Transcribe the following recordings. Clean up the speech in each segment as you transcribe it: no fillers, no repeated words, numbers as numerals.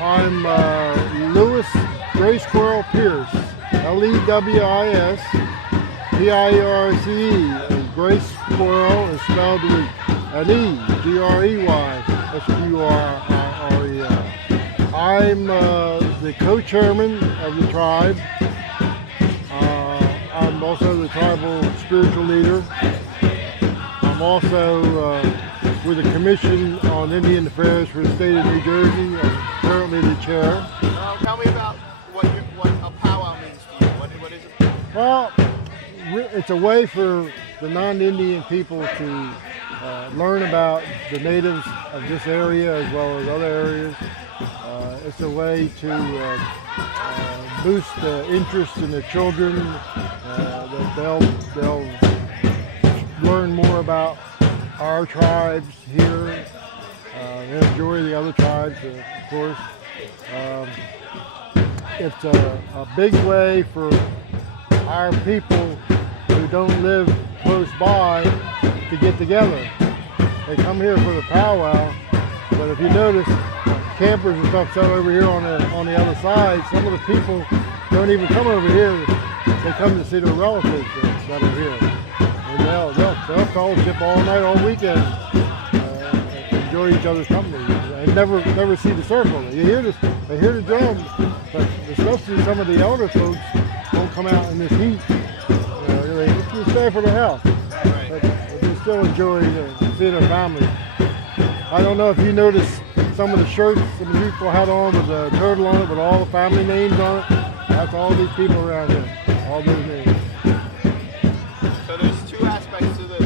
I'm Lewis Gray Squirrel Pierce, Lewis Pierce. Gray Squirrel is spelled with an E, Greysquirrel. I'm the co-chairman of the tribe. I'm also the tribal spiritual leader. I'm also with the Commission on Indian Affairs for the state of New Jersey. I'm currently the chair. Tell me about what a powwow means to you. What is it? Well, it's a way for the non-Indian people to learn about the natives of this area as well as other areas. It's a way to boost the interest in the children, that they'll learn more about our tribes here, and enjoy the other tribes, of course. It's a big way for our people who don't live close by to get together. They come here for the powwow, but if you notice, campers and stuff set over here on the other side. Some of the people don't even come over here. They come to see their relatives that are here. And they'll fellowship all night, all weekend, enjoy each other's company, and never see the circle. You hear this, they hear the drums, but especially some of the elder folks don't come out in this heat. They just stay for their health. But they still enjoy seeing their family. I don't know if you noticed some of the shirts some of the people had on with a turtle on it with all the family names on it. That's all these people around here, all those names. So there's two aspects to the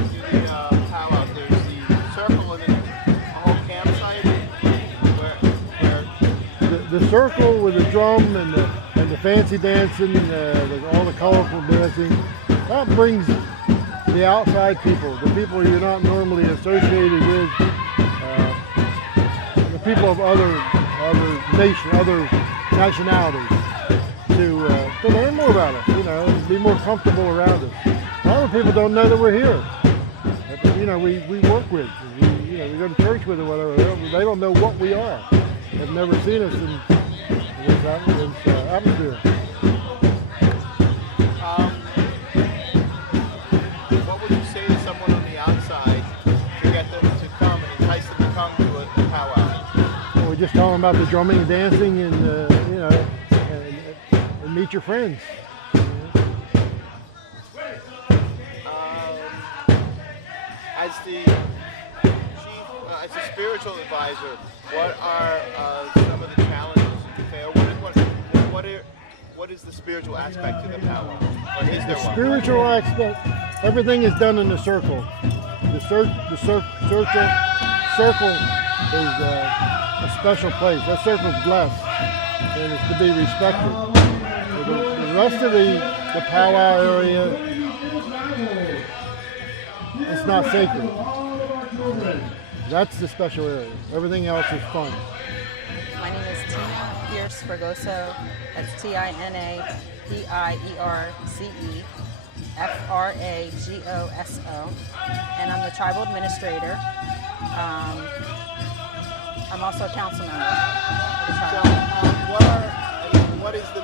powwow. There's the circle and then a whole campsite where the circle with the drum and the fancy dancing, all the colorful dancing, that brings the outside people, the people you're not normally associated with. People of other nationalities to learn more about us, and be more comfortable around us. A lot of people don't know that we're here. We work with, we go to church with or whatever. They don't know what we are. They've never seen us in this atmosphere. What would you say to someone on the outside to get them to come and entice them to come to a powwow? We just tell them about the drumming and dancing, and and meet your friends. As the as a spiritual advisor, what are some of the challenges you face? What is the spiritual aspect to the powwow? Or is there one? Spiritual aspect, everything is done in the circle. The circle is a special place. That circle's blessed, and it's to be respected. The rest of the powwow area, it's not sacred. That's the special area. Everything else is fun. My name is Tina Pierce Fregoso. That's TINAPIERCE and I'm the tribal administrator. I'm also a council member of the tribe. So, what is the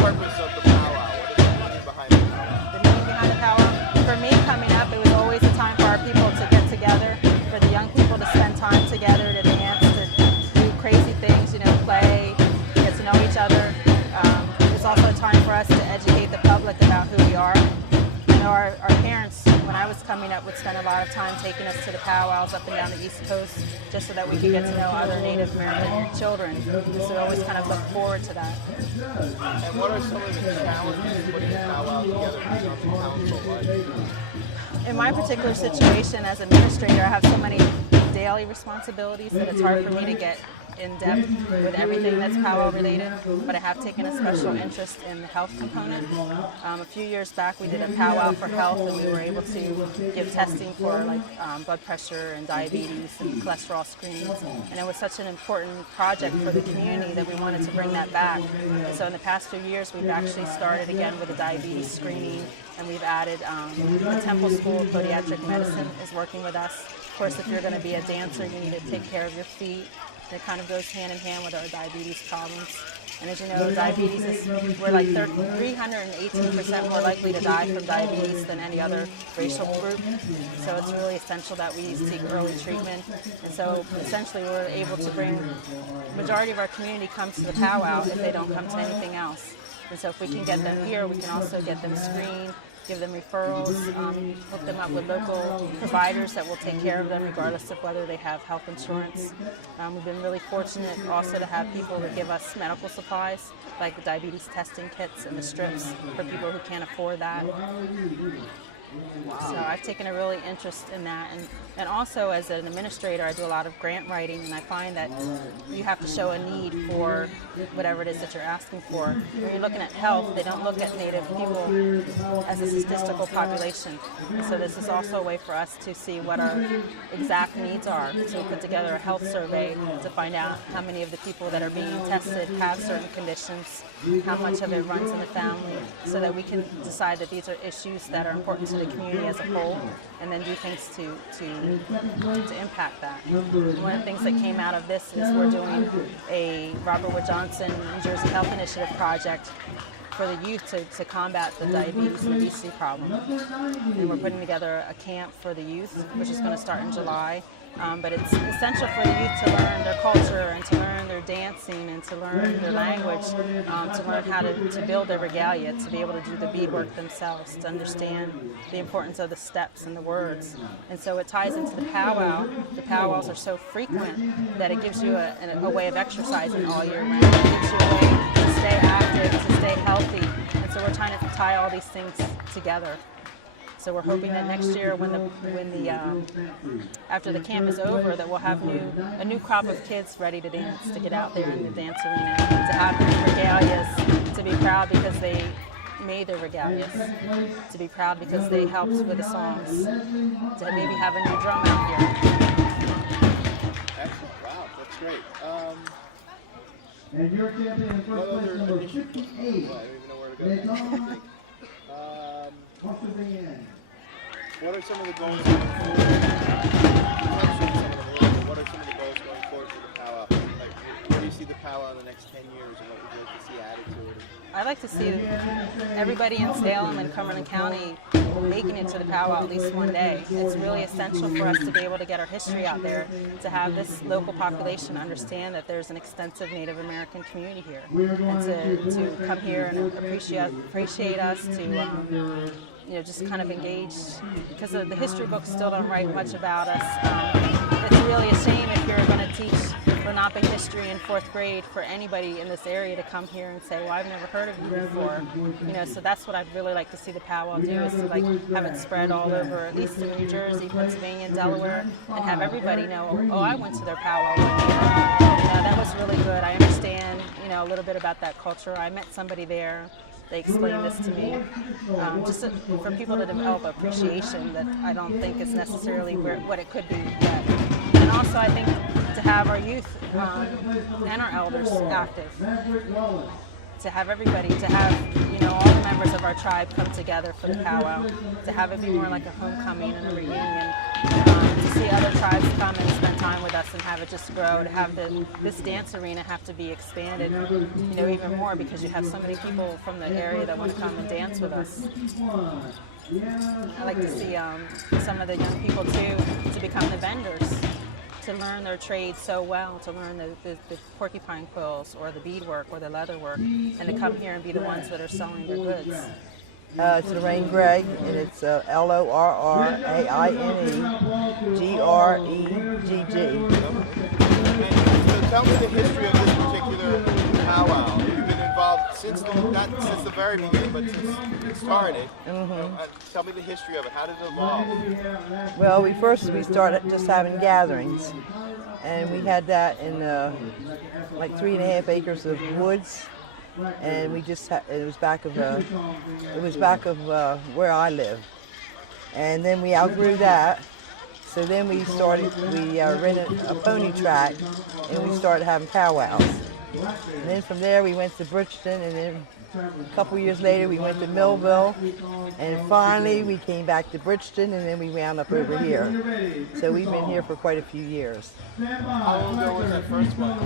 purpose of the powwow? What is the meaning behind the powwow? The meaning behind the powwow? For me, coming up, it was always a time for our people to get together, for the young people to spend time together, to dance, to do crazy things, play, get to know each other. It's also a time for us to educate the public about who we are. Our parents, when I was coming up, would spend a lot of time taking us to the powwows up and down the East Coast, just so that we could get to know other Native American children. So we always kind of look forward to that. And what are some of the challenges putting a powwow together in the council like? In my particular situation as administrator, I have so many daily responsibilities that it's hard for me to get in depth with everything that's powwow related, but I have taken a special interest in the health component. A few years back we did a powwow for health, and we were able to give testing for blood pressure and diabetes and cholesterol screenings, and it was such an important project for the community that we wanted to bring that back. And so in the past few years we've actually started again with a diabetes screening, and we've added the Temple School of Podiatric Medicine is working with us. Of course, if you're going to be a dancer, you need to take care of your feet. It kind of goes hand in hand with our diabetes problems. And as you know, diabetes we're like 318% more likely to die from diabetes than any other racial group. So it's really essential that we seek early treatment. And so essentially we're able to bring, the majority of our community comes to the powwow if they don't come to anything else. And so if we can get them here, we can also get them screened, give them referrals, hook them up with local providers that will take care of them regardless of whether they have health insurance. We've been really fortunate also to have people that give us medical supplies, like the diabetes testing kits and the strips for people who can't afford that. So I've taken a really interest in that, and also as an administrator I do a lot of grant writing, and I find that you have to show a need for whatever it is that you're asking for. When you're looking at health, they don't look at Native people as a statistical population. So this is also a way for us to see what our exact needs are. So we put together a health survey to find out how many of the people that are being tested have certain conditions, how much of it runs in the family, so that we can decide that these are issues that are important to the community as a whole, and then do things to impact that. One of the things that came out of this is we're doing a Robert Wood Johnson New Jersey Health Initiative project for the youth to combat the diabetes and obesity problem. And we're putting together a camp for the youth, which is going to start in July. But it's essential for the youth to learn their culture and to learn their dancing and to learn their language, to learn how to build their regalia, to be able to do the beadwork themselves, to understand the importance of the steps and the words. And so it ties into the powwow. The powwows are so frequent that it gives you a way of exercising all year round. It gives you a way to stay active, to stay healthy. And so we're trying to tie all these things together. So we're hoping that next year, after the camp is over, that we'll have a new crop of kids ready to dance, to get out there in the dance arena, to have their regalias, to be proud because they made their regalias, to be proud because they helped with the songs, to maybe have a new drum out here. Excellent. Wow, that's great. And your champion in first place is number 58. I don't even know where to go next. What are some of the goals going forward? What are some of the goals going forward for the powwow? Like, where do you see the powwow in the next 10 years, and what would you like to see added to it? I'd like to see everybody in Salem and Cumberland County making it to the powwow at least one day. It's really essential for us to be able to get our history out there, to have this local population understand that there's an extensive Native American community here, and to come here and appreciate us, to just kind of engage, because the history books still don't write much about us. It's really a shame if you're going to teach Lenape history in 4th grade for anybody in this area to come here and say, well, I've never heard of you before. So that's what I'd really like to see the powwow do, is to have it spread all over, at least in New Jersey, Pennsylvania, and Delaware, and have everybody know, oh, I went to their powwow one year. That was really good. I understand, a little bit about that culture. I met somebody there. They explained this to me, just for people to develop appreciation that I don't think is necessarily what it could be yet. And also I think to have our youth and our elders active, to have everybody, to have all the members of our tribe come together for the powwow, to have it be more like a homecoming and a reunion, to see other tribes come and spend time with us and have it just grow, to have this dance arena have to be expanded, even more, because you have so many people from the area that want to come and dance with us. I like to see some of the young people too to become the vendors, to learn their trade so well, to learn the porcupine quills or the beadwork or the leather work, and to come here and be the ones that are selling their goods. It's Lorraine Gregg, and it's LORRAINEGREGG. So tell me the history of this particular powwow. You've been involved not since the very beginning, but since it started. Tell me the history of it. How did it evolve? Well, we started just having gatherings, and we had that in like 3.5 acres of woods, and we just it was back of where I live, and then we outgrew that. So then we rented a pony track, and we started having powwows. And then from there we went to Bridgeton, and then a couple years later we went to Millville, and finally we came back to Bridgeton, and then we wound up over here. So we've been here for quite a few years. How long ago was that first one?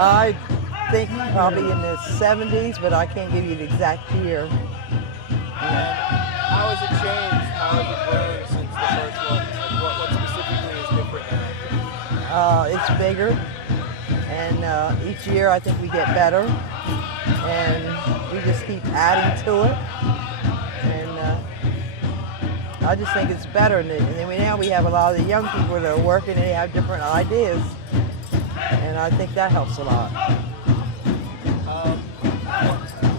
I think probably in the 70s, but I can't give you the exact year. How has it changed? How has it grown since the first one? What specifically is different now? It's bigger, and each year I think we get better, and we just keep adding to it. And I just think it's better. And then now we have a lot of the young people that are working, and they have different ideas, and I think that helps a lot.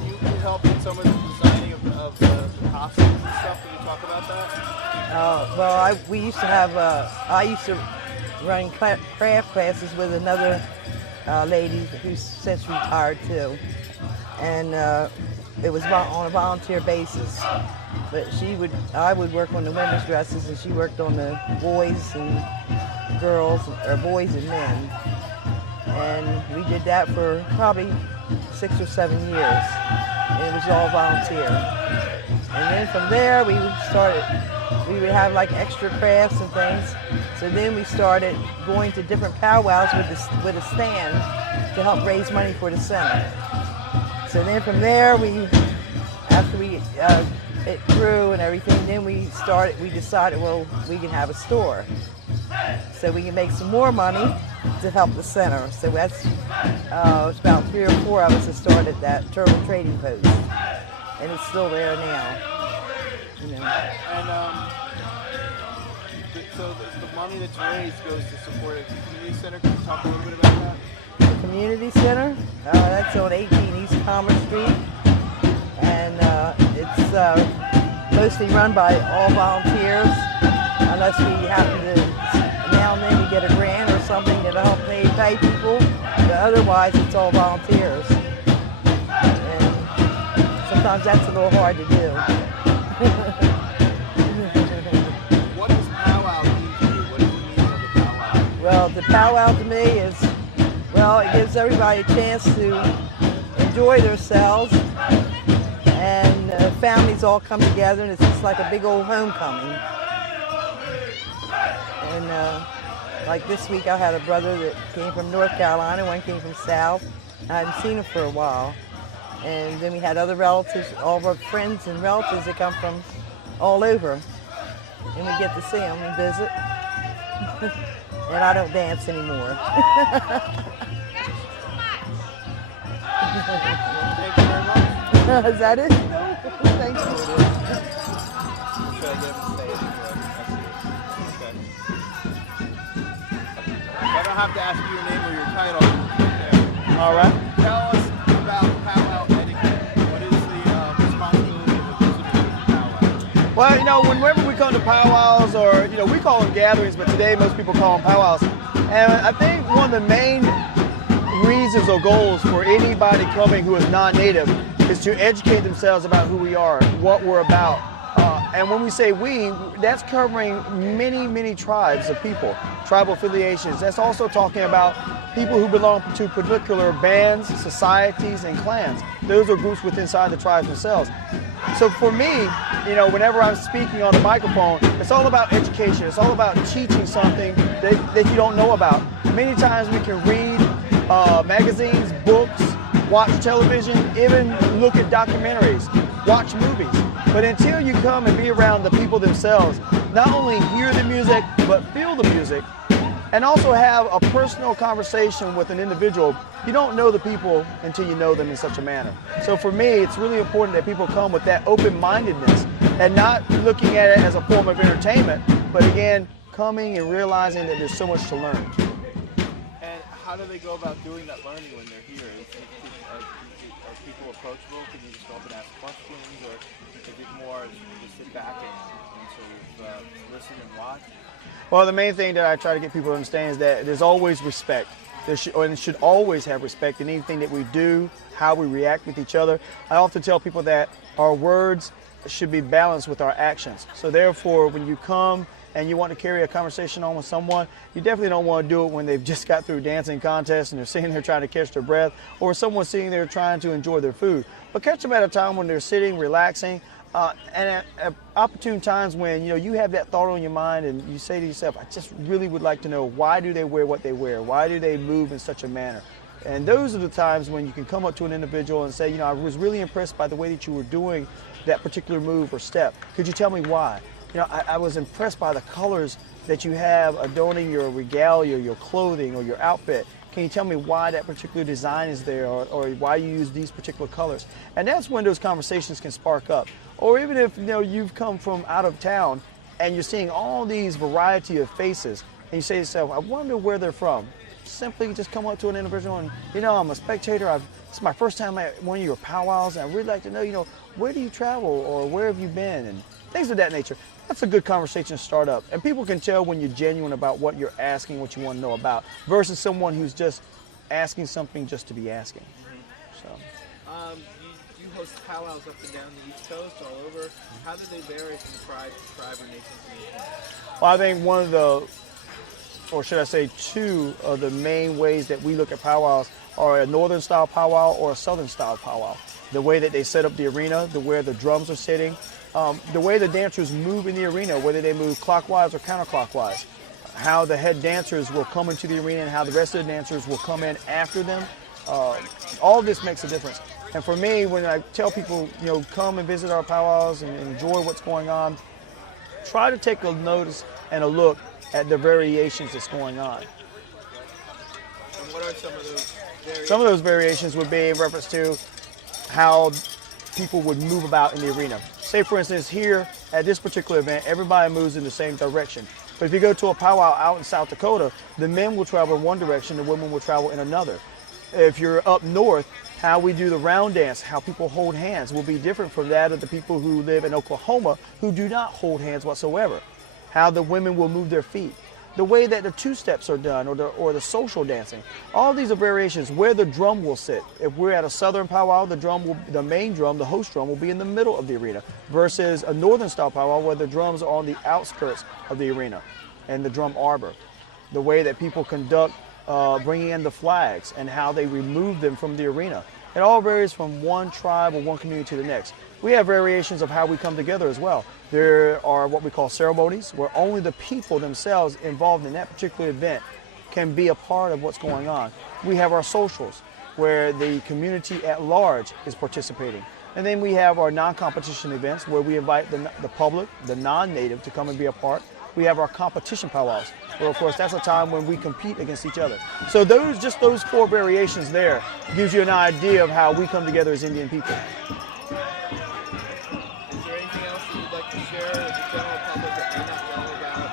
You help in some of the designing of the costumes and stuff. Can you talk about that? Well, we used to have, I used to run craft classes with another lady who's since retired too. And it was on a volunteer basis. But I would work on the women's dresses, and she worked on the boys and girls, or boys and men. And we did that for probably 6 or 7 years. And it was all volunteer. And then from there we would have like extra crafts and things. So then we started going to different powwows with a stand to help raise money for the center. So then from there after it grew and everything, then we decided, well, we can have a store. So we can make some more money to help the center. So that's it's about 3 or 4 of us that started that Turtle Trading Post, and it's still there now. You know. And so the money that's raised goes to support a community center. Can you talk a little bit about that? The community center, that's on 18 East Commerce Street, and it's mostly run by all volunteers, unless we happen to now and then we get a grant or something that'll help pay people, but otherwise it's all volunteers. And sometimes that's a little hard to do. What does powwow mean to you? What is the meaning of the powwow? Well, the powwow to me is, well, it gives everybody a chance to enjoy themselves, and families all come together, and it's just like a big old homecoming. And like this week I had a brother that came from North Carolina, one came from South. I hadn't seen him for a while. And then we had other relatives, all of our friends and relatives that come from all over. And we get to see them and visit. And I don't dance anymore. Thank you very much. Is that it? Thank you. Should I get him to say it? Okay. I don't have to ask you your name or your title. Yeah. All right. Tell us about powwow etiquette. What is the responsibility of the visitors to powwow? Well, whenever we come to powwows, or, we call them gatherings, but today most people call them powwows. And I think one of the main reasons or goals for anybody coming who is non-native is to educate themselves about who we are, what we're about. And when we say we, that's covering many, many tribes of people, tribal affiliations. That's also talking about people who belong to particular bands, societies, and clans. Those are groups within inside the tribes themselves. So for me, whenever I'm speaking on the microphone, it's all about education. It's all about teaching something that you don't know about. Many times we can read magazines, books, watch television, even look at documentaries, watch movies. But until you come and be around the people themselves, not only hear the music, but feel the music, and also have a personal conversation with an individual, you don't know the people until you know them in such a manner. So for me, it's really important that people come with that open-mindedness and not looking at it as a form of entertainment, but again, coming and realizing that there's so much to learn. And how do they go about doing that learning when they're here? Are people approachable? Can you just go up and ask questions, or is it more just sit back and sort of listen and watch? Well, the main thing that I try to get people to understand is that there's always respect. There should always have respect in anything that we do, how we react with each other. I often tell people that our words should be balanced with our actions. So therefore, when you come and you want to carry a conversation on with someone, you definitely don't want to do it when they've just got through dancing contest and they're sitting there trying to catch their breath, or someone sitting there trying to enjoy their food. But catch them at a time when they're sitting, relaxing, and at opportune times when you have that thought on your mind and you say to yourself, I just really would like to know, why do they wear what they wear? Why do they move in such a manner? And those are the times when you can come up to an individual and say, I was really impressed by the way that you were doing that particular move or step. Could you tell me why? I was impressed by the colors that you have adorning your regalia, your clothing, or your outfit. Can you tell me why that particular design is there, or why you use these particular colors? And that's when those conversations can spark up. Or even if you've come from out of town and you're seeing all these variety of faces, and you say to yourself, I wonder where they're from. Simply just come up to an individual and, I'm a spectator. It's my first time at one of your powwows, and I'd really like to know, where do you travel, or where have you been, and things of that nature. That's a good conversation to start up. And people can tell when you're genuine about what you're asking, what you want to know about, versus someone who's just asking something just to be asking. So, you host powwows up and down the East Coast, all over. How do they vary from tribe to tribe or nation to nation? Well, I think one of the, or should I say two of the main ways that we look at powwows are a northern style powwow or a southern style powwow. The way that they set up the arena, the way the drums are sitting, the way the dancers move in the arena, whether they move clockwise or counterclockwise, how the head dancers will come into the arena and how the rest of the dancers will come in after them. All of this makes a difference. And for me, when I tell people, come and visit our powwows and enjoy what's going on, try to take a notice and a look at the variations that's going on. And what are some of those variations? Some of those variations would be in reference to how people would move about in the arena. Say, for instance, here at this particular event, everybody moves in the same direction. But if you go to a powwow out in South Dakota, the men will travel in one direction, the women will travel in another. If you're up north, how we do the round dance, how people hold hands will be different from that of the people who live in Oklahoma who do not hold hands whatsoever. How the women will move their feet, the way that the two-steps are done, or the social dancing. All these are variations. Where the drum will sit. If we're at a southern powwow, the main drum, the host drum, will be in the middle of the arena, versus a northern style powwow where the drums are on the outskirts of the arena and the drum arbor. The way that people conduct bringing in the flags and how they remove them from the arena. It all varies from one tribe or one community to the next. We have variations of how we come together as well. There are what we call ceremonies, where only the people themselves involved in that particular event can be a part of what's going on. We have our socials, where the community at large is participating. And then we have our non-competition events, where we invite the public, the non-native, to come and be a part. We have our competition powwows, where of course that's a time when we compete against each other. So just those four variations there gives you an idea of how we come together as Indian people. Is there anything else that you'd like to share with the general public that may not know about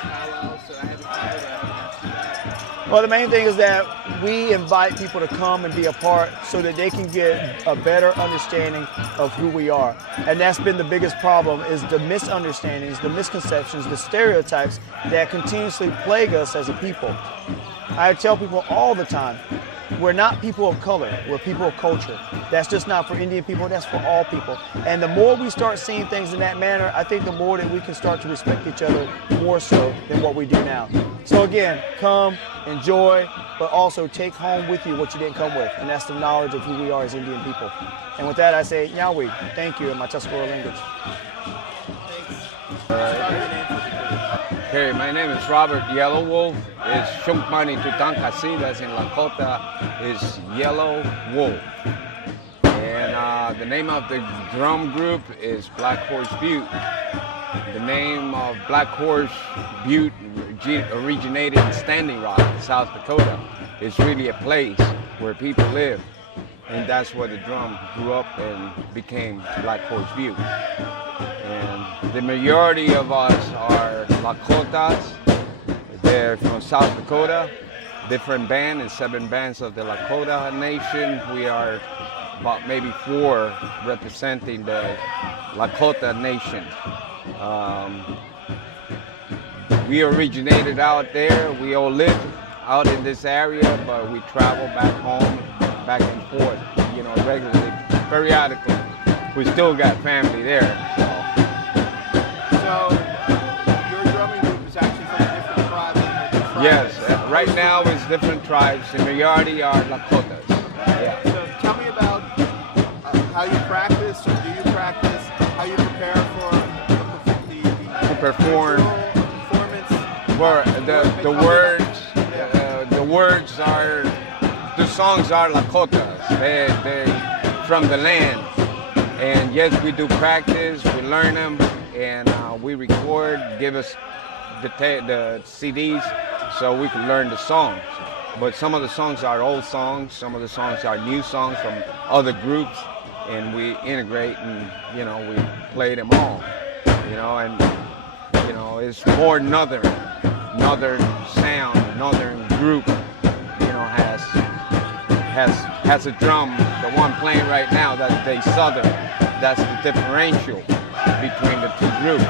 powwows that I haven't covered? Well, the main thing is that we invite people to come and be a part so that they can get a better understanding of who we are. And that's been the biggest problem, is the misunderstandings, the misconceptions, the stereotypes that continuously plague us as a people. I tell people all the time, we're not people of color, we're people of culture. That's just not for Indian people, that's for all people. And the more we start seeing things in that manner, I think the more that we can start to respect each other more so than what we do now. So again, come, enjoy, but also take home with you what you didn't come with, and that's the knowledge of who we are as Indian people. And with that, I say, Nyawi, thank you in my Tuscarora language. Okay, my name is Robert Yellow Wolf. It's Shumpani Tutankasi, that's in Lakota, is Yellow Wolf. And the name of the drum group is Black Horse Butte. The name of Black Horse Butte originated in Standing Rock, South Dakota. It's really a place where people live. And that's where the drum grew up and became Black Horse Butte. And the majority of us are Lakotas. They're from South Dakota, different band and 7 bands of the Lakota Nation. We are about maybe 4 representing the Lakota Nation. We originated out there. We all live out in this area, but we travel back home, back and forth, regularly, periodically. We still got family there. So Yes, right now it's different tribes. The majority are Lakotas. Yeah. So tell me about how you practice, or do you practice, how you prepare for To perform. performance. For the words are, the songs are Lakotas. They're from the land. And yes, we do practice, we learn them, and we record, give us the CDs so we can learn the songs. But some of the songs are old songs, some of the songs are new songs from other groups, and we integrate and, we play them all, and, it's more northern sound, northern group, has a drum, the one playing right now, that they southern. That's the differential between the two groups.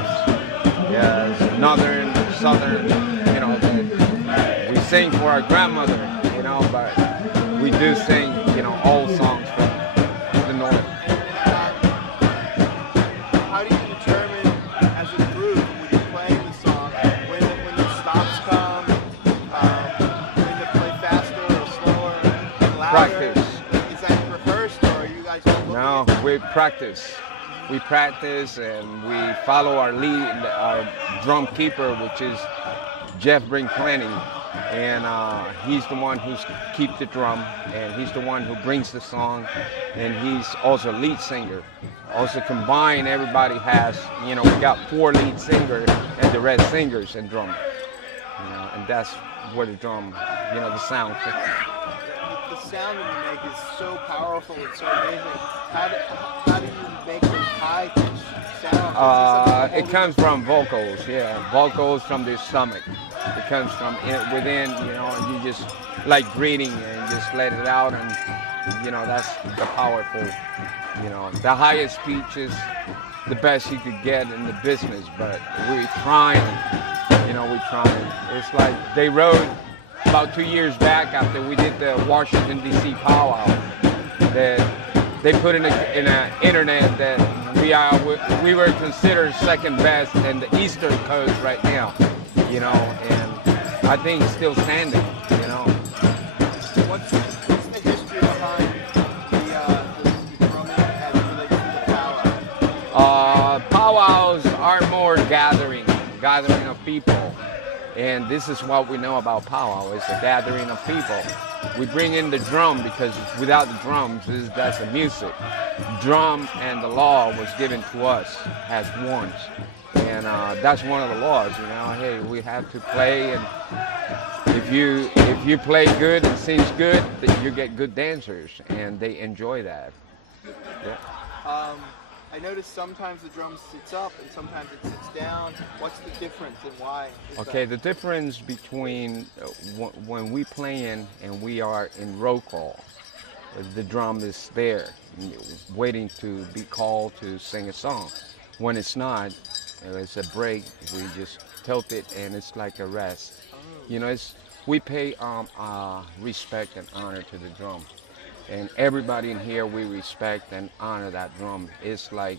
Yes, northern, southern, we sing for our grandmother, but we do sing, old songs from the north. How do you determine, as a group, when you're playing the song, when the stops come, when to play faster or slower, louder? Practice. Is that rehearsed, or are you guys just looking No, at we practice. We practice and we follow our lead, our drum keeper, which is Jeff Lenni, and he's the one who keeps the drum, and he's the one who brings the song, and he's also a lead singer. Also combined, everybody has, we got 4 lead singers and the rest singers and drum, and that's where the drum, the sound. the sound that you make is so powerful and so amazing. How do you make those high pitched sounds? It comes from vocals, vocals from the stomach. It comes from within, and you just like breathing and just let it out, and that's the powerful, the highest pitch is the best you could get in the business, but we're trying, we're trying. It's like they wrote about 2 years back after we did the Washington D.C. powwow, that they put in the internet that we were considered second best in the Eastern Coast right now, and I think it's still standing, What's the history behind the drumming as it relates to the powwow? Powwows are more gathering of people. And this is what we know about powwow, it's a gathering of people. We bring in the drum because without the drums, that's the music. Drum and the law was given to us as ones. And that's one of the laws, hey, we have to play, and if you play good and sings good, then you get good dancers, and they enjoy that. Yeah. I noticed sometimes the drum sits up and sometimes it sits down. What's the difference and why? Okay, the difference between when we playing and we are in roll call, the drum is there, waiting to be called to sing a song. When it's not, it's a break. We just tilt it and it's like a rest. We pay respect and honor to the drum. And everybody in here, we respect and honor that drum. It's like,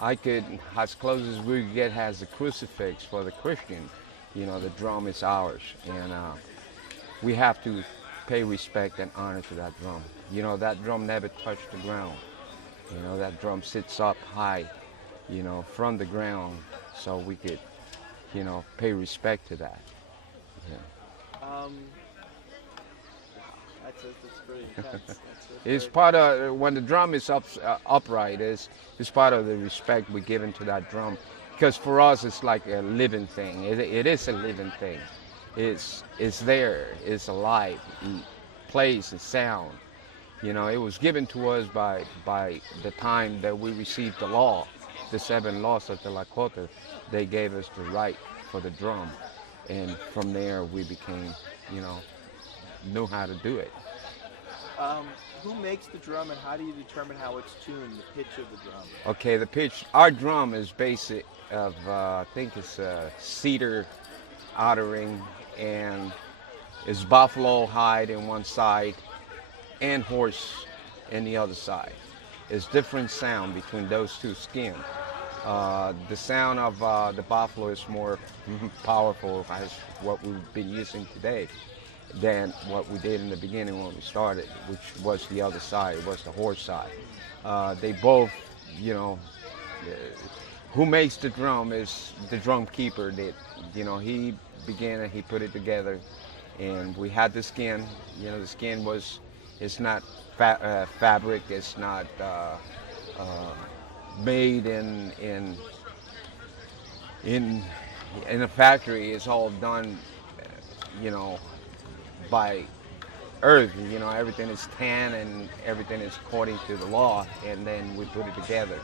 as close as we get has a crucifix for the Christian, the drum is ours. And we have to pay respect and honor to that drum. That drum never touched the ground. That drum sits up high, from the ground, so we could, pay respect to that. Yeah. That's pretty intense. It's part of, when the drum is upright, it's part of the respect we give into that drum. Because for us, it's like a living thing. It is a living thing. It's there, it's alive, it plays, it sound. It was given to us by the time that we received the law, the 7 laws of the Lakota. They gave us the right for the drum. And from there, we became, knew how to do it. Who makes the drum and how do you determine how it's tuned, the pitch of the drum? Okay, the pitch, our drum is basic of, I think it's cedar outer ring, and it's buffalo hide in one side and horse in the other side. It's different sound between those two skins. The sound of the buffalo is more powerful as what we've been using today than what we did in the beginning when we started, which was the other side, it was the horse side. They both, you know, who makes the drum is the drum keeper did. You know, he began and he put it together, and we had the skin. You know, the skin was, it's not fabric, it's not made in a factory. It's all done, you know, by earth. You know, everything is tan and everything is according to the law, and then we put it together.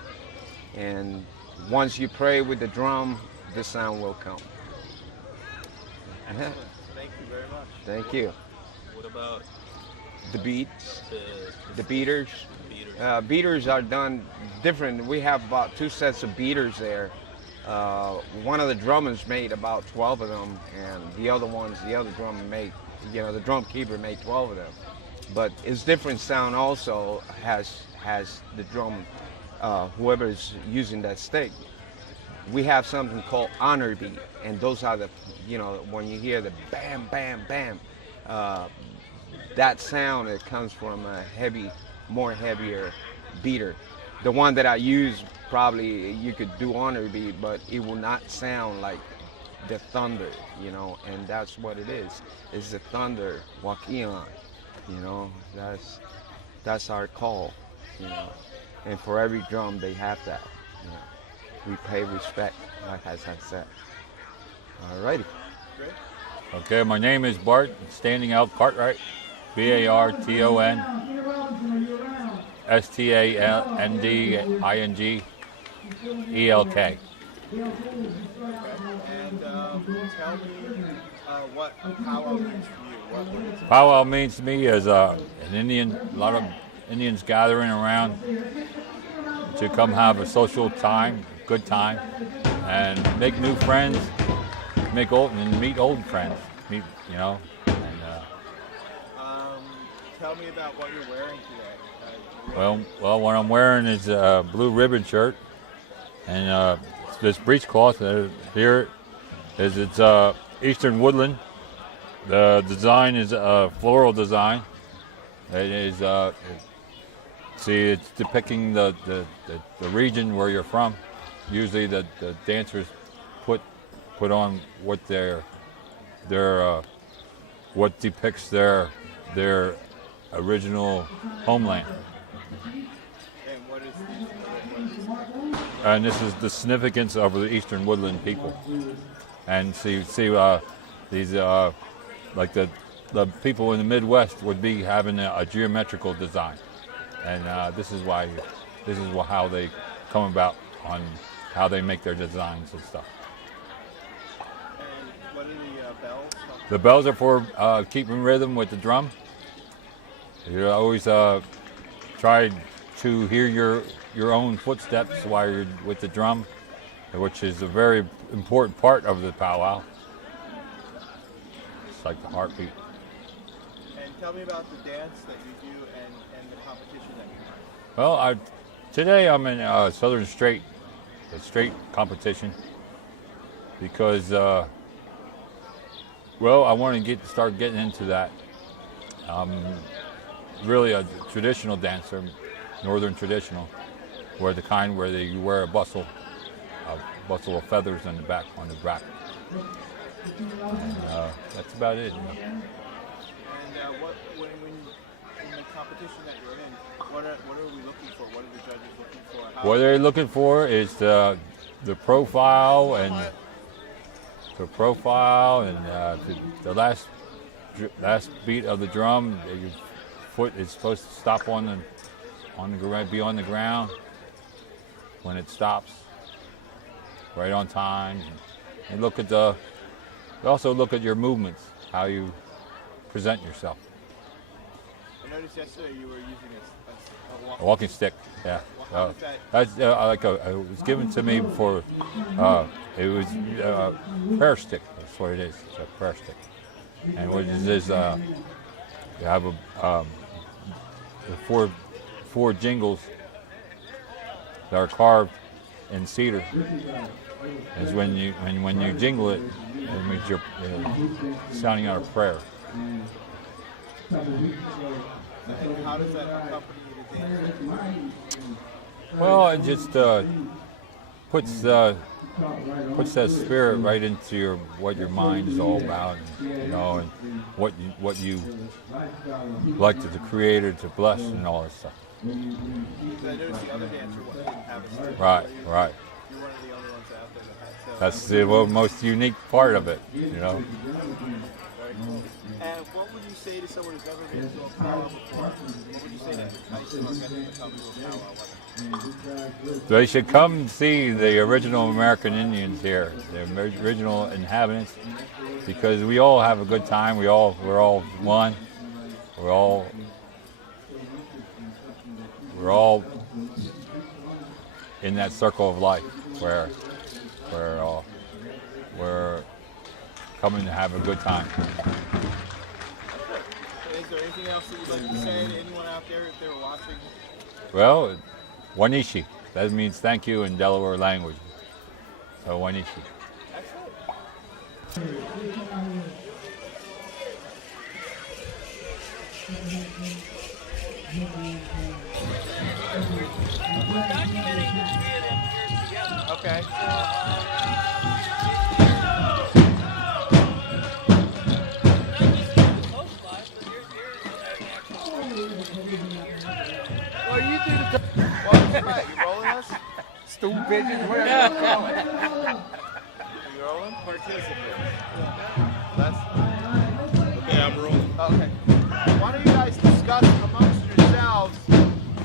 And once you pray with the drum, the sound will come. Thank you very much. Thank you. What about The beats, the the beaters. beaters? Beaters are done different. We have about 2 sets of beaters there. One of the drummers made about 12 of them, and the other drummer made, you know, the drum keeper made 12 of them. But it's different sound also has the drum, whoever is using that stick. We have something called honor beat, and those are the, you know, when you hear the bam, bam, bam, that sound, it comes from a more heavier beater. The one that I use, probably you could do honor beat, but it will not sound like the thunder, you know, and that's what it is. It's the thunder, Wakilan, you know, that's our call, you know. And for every drum, they have that, you know. We pay respect, like as I said. All righty. Okay, my name is Bart, standing out Cartwright, Barton, Standing-Elk. And tell me what powwow means to you. What is Powwow means to me as an Indian, a lot of Indians gathering around to come have a social time, good time, and make new friends, meet old friends, you know. And, tell me about what you're wearing today. well, what I'm wearing is a blue ribbon shirt, and this breechcloth here is it's Eastern Woodland. The design is a floral design. It is see, it's depicting the region where you're from. Usually the dancers put on what what depicts their original homeland. And what is And this is the significance of the Eastern Woodland people. And see these like the people in the Midwest would be having a geometrical design, and this is how they come about on how they make their designs and stuff. And what are the bells? The bells are for keeping rhythm with the drum. You always try to hear your own footsteps while you're with the drum, which is a very important part of the powwow. It's like the heartbeat. And tell me about the dance that you do and the competition that you have. Well, today I'm in Southern Straight, the straight competition, because well, I want to start getting into that. Really a traditional dancer, northern traditional, where you wear a bustle of feathers on the back. And, that's about it. You know. And when in the competition that you're in, what are we looking for? What are the judges looking for? What they're looking for is the profile and the last beat of the drum. Your foot is supposed to stop be on the ground when it stops, right on time. And also look at your movements, how you present yourself. I noticed yesterday you were using A walking stick, yeah. Well, how That's it was given to me for. It was a prayer stick. That's what it is. It's a prayer stick. And what it is, you have four jingles that are carved and cedar. Is when you jingle it, it means you're sounding out a prayer. And how does that accompany you to dance? Well, it just puts that spirit right into what your mind is all about, and what you like to the Creator to bless and all that stuff. I noticed the other dancer didn't have a stick. Right. You're one of the only ones out there that has. So That's the most unique part of it, Very cool. And what would you say to someone who's never been to a powwow before? What would you say to entice them or get them to come to a powwow? They should come see the original American Indians here, the original inhabitants, because we all have a good time. We're all one. We're all in that circle of life where we're coming to have a good time. Is there anything else that you'd like to say to anyone out there if they were watching? Well, Wanishi. That means thank you in Delaware language. So Wanishi. Okay. Well, you do the Well, right. You rolling us? stool pigeons. Where are you going? You rolling? Participate. That's Okay, I'm rolling. okay. Why don't you guys discuss amongst yourselves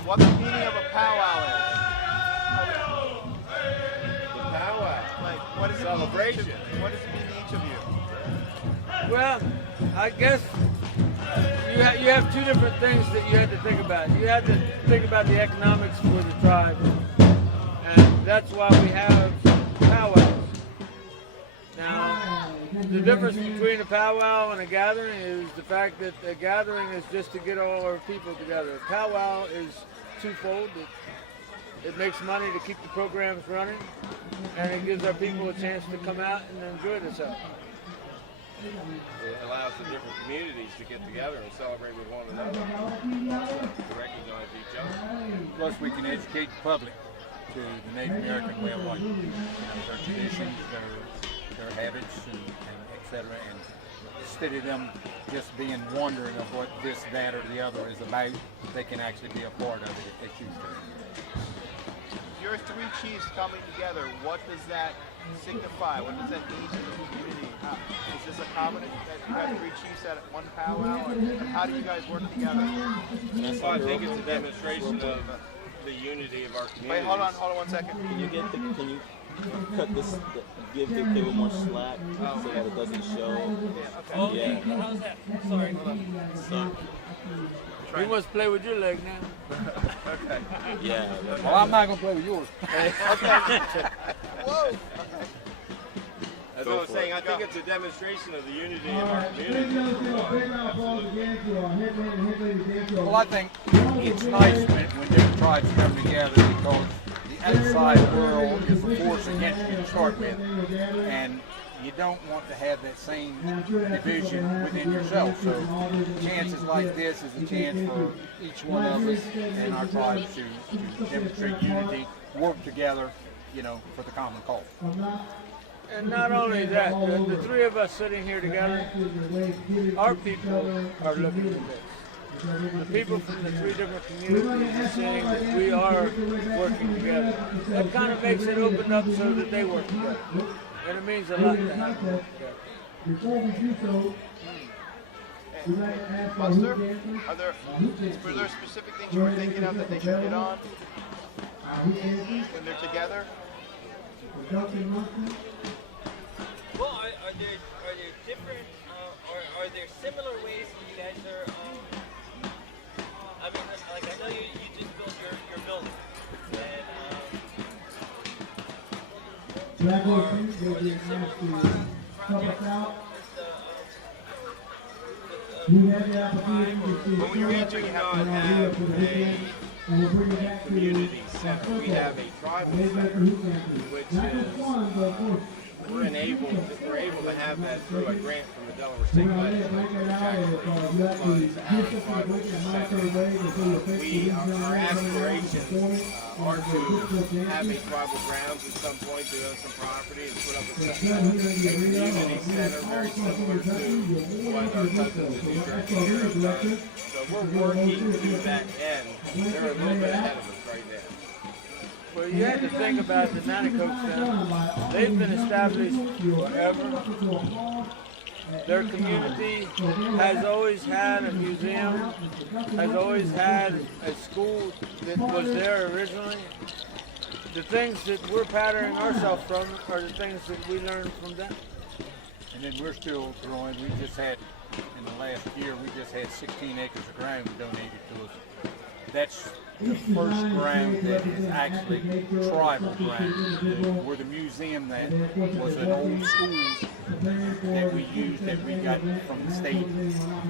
what the meaning of a powwow is? The powwow. Like, what is Celebration. It mean to, what does it mean to each of you? Well, I guess you have two different things that you had to think about. You had to think about the economics for the tribe, and that's why we have powwows. Now, the difference between a powwow and a gathering is the fact that a gathering is just to get all our people together. A powwow is twofold. It makes money to keep the programs running, and it gives our people a chance to come out and enjoy themselves. It allows the different communities to get together and celebrate with one another, to recognize each other. Plus, we can educate the public to the Native American way of life, their traditions, their habits, and et cetera. And instead of them just being wondering of what this, that, or the other is about, they can actually be a part of it if they choose to. Your three chiefs coming together, what does that signify? What does that mean to the community? Is this a covenant that you have three chiefs at one powwow? And how do you guys work together? Well, I think it's a demonstration of the unity of our community. Wait, hold on 1 second. Can you cut this, give the cable more slack so that it doesn't show? Okay. Yeah. How's that? Sorry. So, You must play with your leg now. Okay. yeah. Well, I'm not going to play with yours. Okay. Whoa. As I was saying, I think it's a demonstration of the unity of our community. Well, I think it's nice when different tribes come together because the outside world is a force against you to start with. And you don't want to have that same division within yourself. So chances like this is a chance for each one of us and our tribes to demonstrate unity, work together, for the common cause. And not only that, the three of us sitting here together, our people are looking at this. The people from the three different communities are saying that we are working together. That kind of makes it open up so that they work together. And it means a lot to have them together. Buster, were there specific things you were thinking of that they should get on when they're together? Well, are there different, are there similar ways that you guys are, I mean, like I know you just built your building, and are there similar projects When we reach, you not have a community center. We have a tribal center, which is we're able to have that through a grant from the Delaware State Legislature, which actually funds our tribal center. Our aspirations are to have a tribal grounds at some point, to own some property and put up a community center very similar to what our cousins in New Jersey here have done. So we're working to that end. They're a little bit ahead of us right now. Well, you have to think about the Nanticoke Center. They've been established forever. Their community has always had a museum, has always had a school that was there originally. The things that we're patterning ourselves from are the things that we learned from them. And then we're still growing. We just had, in the last year, we just had 16 acres of ground donated to us. That's the first ground that is actually tribal ground, where the museum that was an old school that we used, that we got from the state.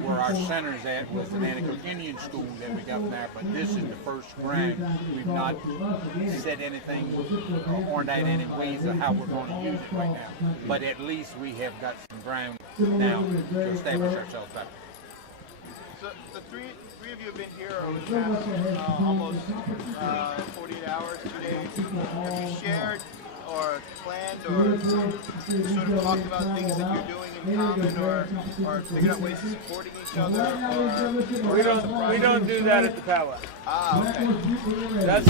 Where our center's at was the Nanticoke Indian School that we got from there, but this is the first ground. We've not said anything or aren't at any ways of how we're going to use it right now. But at least we have got some ground now to establish ourselves better. So the three of you have been here over the past almost 48 hours, 2 days. Have you shared or planned or sort of talked about things that you're doing in common, or figured out ways of supporting each other? Or We don't do that at the powwow. Ah, okay. That's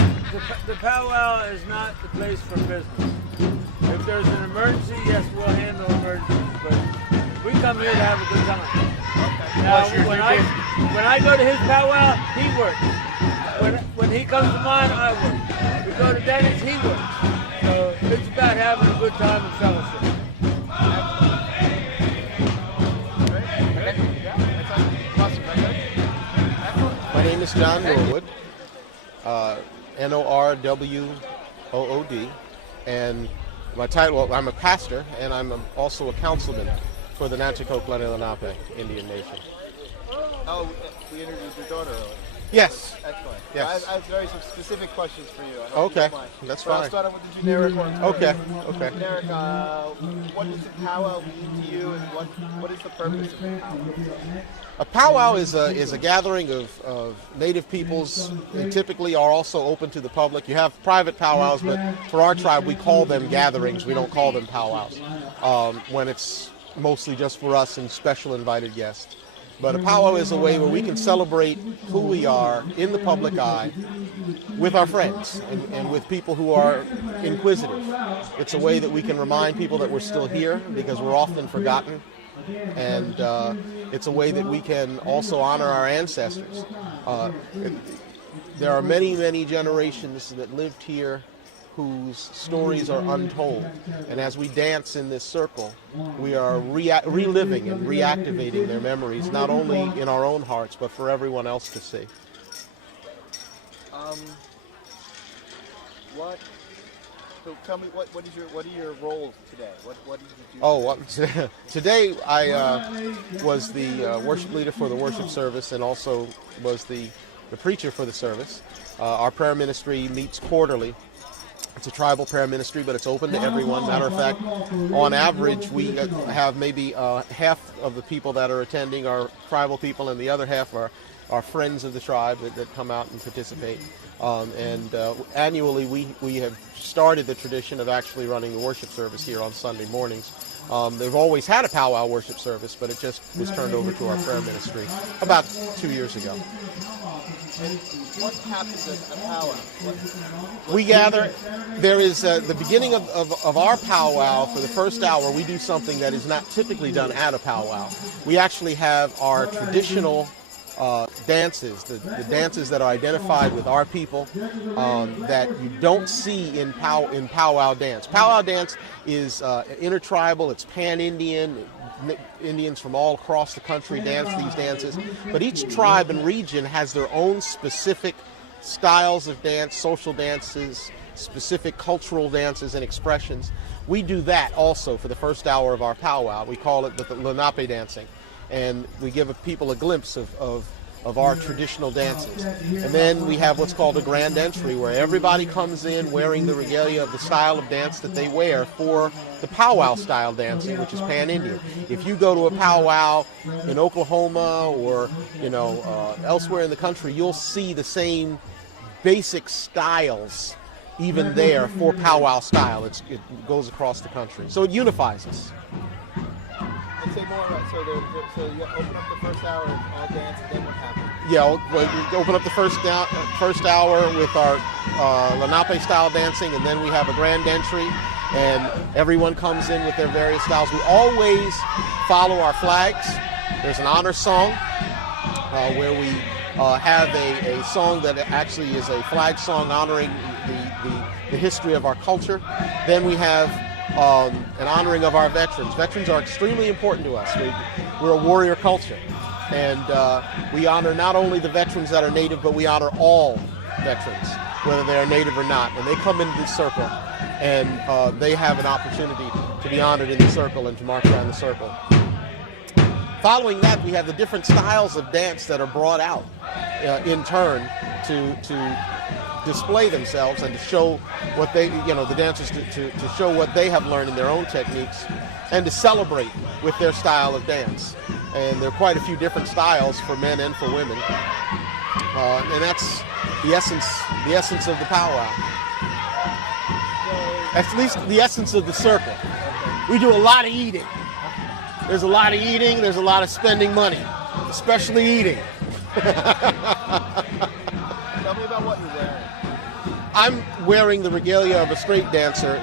the powwow is not the place for business. If there's an emergency, yes, we'll handle emergencies, but we come here to have a good time. Now, when I go to his powwow, he works. When he comes to mine, I work. We go to Denny's, he works. So it's about having a good time and fellowship. My name is John Norwood, Norwood, and my title, I'm a pastor, and I'm also a councilman for the Nanticoke Lenni-Lenape Indian Nation. Oh, we interviewed your daughter earlier. Yes. Excellent. Yes. I have very some specific questions for you. Okay, that's fine. I'll start off with the generic ones. Okay, okay. Generic, what does a powwow mean to you, and what is the purpose of a powwow? A powwow is a gathering of native peoples. They typically are also open to the public. You have private powwows, but for our tribe, we call them gatherings. We don't call them powwows when it's mostly just for us and special invited guests. But a powwow is a way where we can celebrate who we are in the public eye with our friends and with people who are inquisitive. It's a way that we can remind people that we're still here, because we're often forgotten. And it's a way that we can also honor our ancestors. There are many, many generations that lived here whose stories are untold. And as we dance in this circle, we are reliving and reactivating their memories, not only in our own hearts, but for everyone else to see. So tell me, what are your roles today? What did you do? Oh, well, today I was the worship leader for the worship service, and also was the preacher for the service. Our prayer ministry meets quarterly. It's a tribal prayer ministry, but it's open to everyone. Matter of fact, on average, we have maybe half of the people that are attending are tribal people, and the other half are friends of the tribe that come out and participate. Annually, we have started the tradition of actually running the worship service here on Sunday mornings. They've always had a powwow worship service, but it just was turned over to our prayer ministry about 2 years ago. What happens at a powwow? We gather. There is the beginning of our powwow. For the first hour, we do something that is not typically done at a powwow. We actually have our traditional dances, the dances that are identified with our people, that you don't see in powwow dance. Powwow dance is intertribal, it's pan-Indian. Indians from all across the country dance these dances, but each tribe and region has their own specific styles of dance, social dances, specific cultural dances and expressions. We do that also for the first hour of our powwow. We call it the Lenape dancing, and we give people a glimpse of of our traditional dances. And then we have what's called a grand entry, where everybody comes in wearing the regalia of the style of dance that they wear for the powwow style dancing, which is pan-Indian. If you go to a powwow in Oklahoma or elsewhere in the country, you'll see the same basic styles even there for powwow style. It goes across the country. So it unifies us. Let's say more about, so you open up the first hour, all dance, and then what happens? Yeah, we open up the first hour with our Lenape style dancing, and then we have a grand entry, and everyone comes in with their various styles. We always follow our flags. There's an honor song where we have a song that actually is a flag song honoring the history of our culture. Then we have an honoring of our veterans. Veterans are extremely important to us. We're a warrior culture, and we honor not only the veterans that are native, but we honor all veterans, whether they are native or not. And they come into this circle, and they have an opportunity to be honored in the circle and to march around the circle. Following that, we have the different styles of dance that are brought out in turn to display themselves and to show what they, the dancers to show what they have learned in their own techniques and to celebrate with their style of dance. And there are quite a few different styles for men and for women. And that's the essence of the powwow. At least the essence of the circle. We do a lot of eating. There's a lot of eating, there's a lot of spending money, especially eating. Tell me about what you're wearing. I'm wearing the regalia of a straight dancer.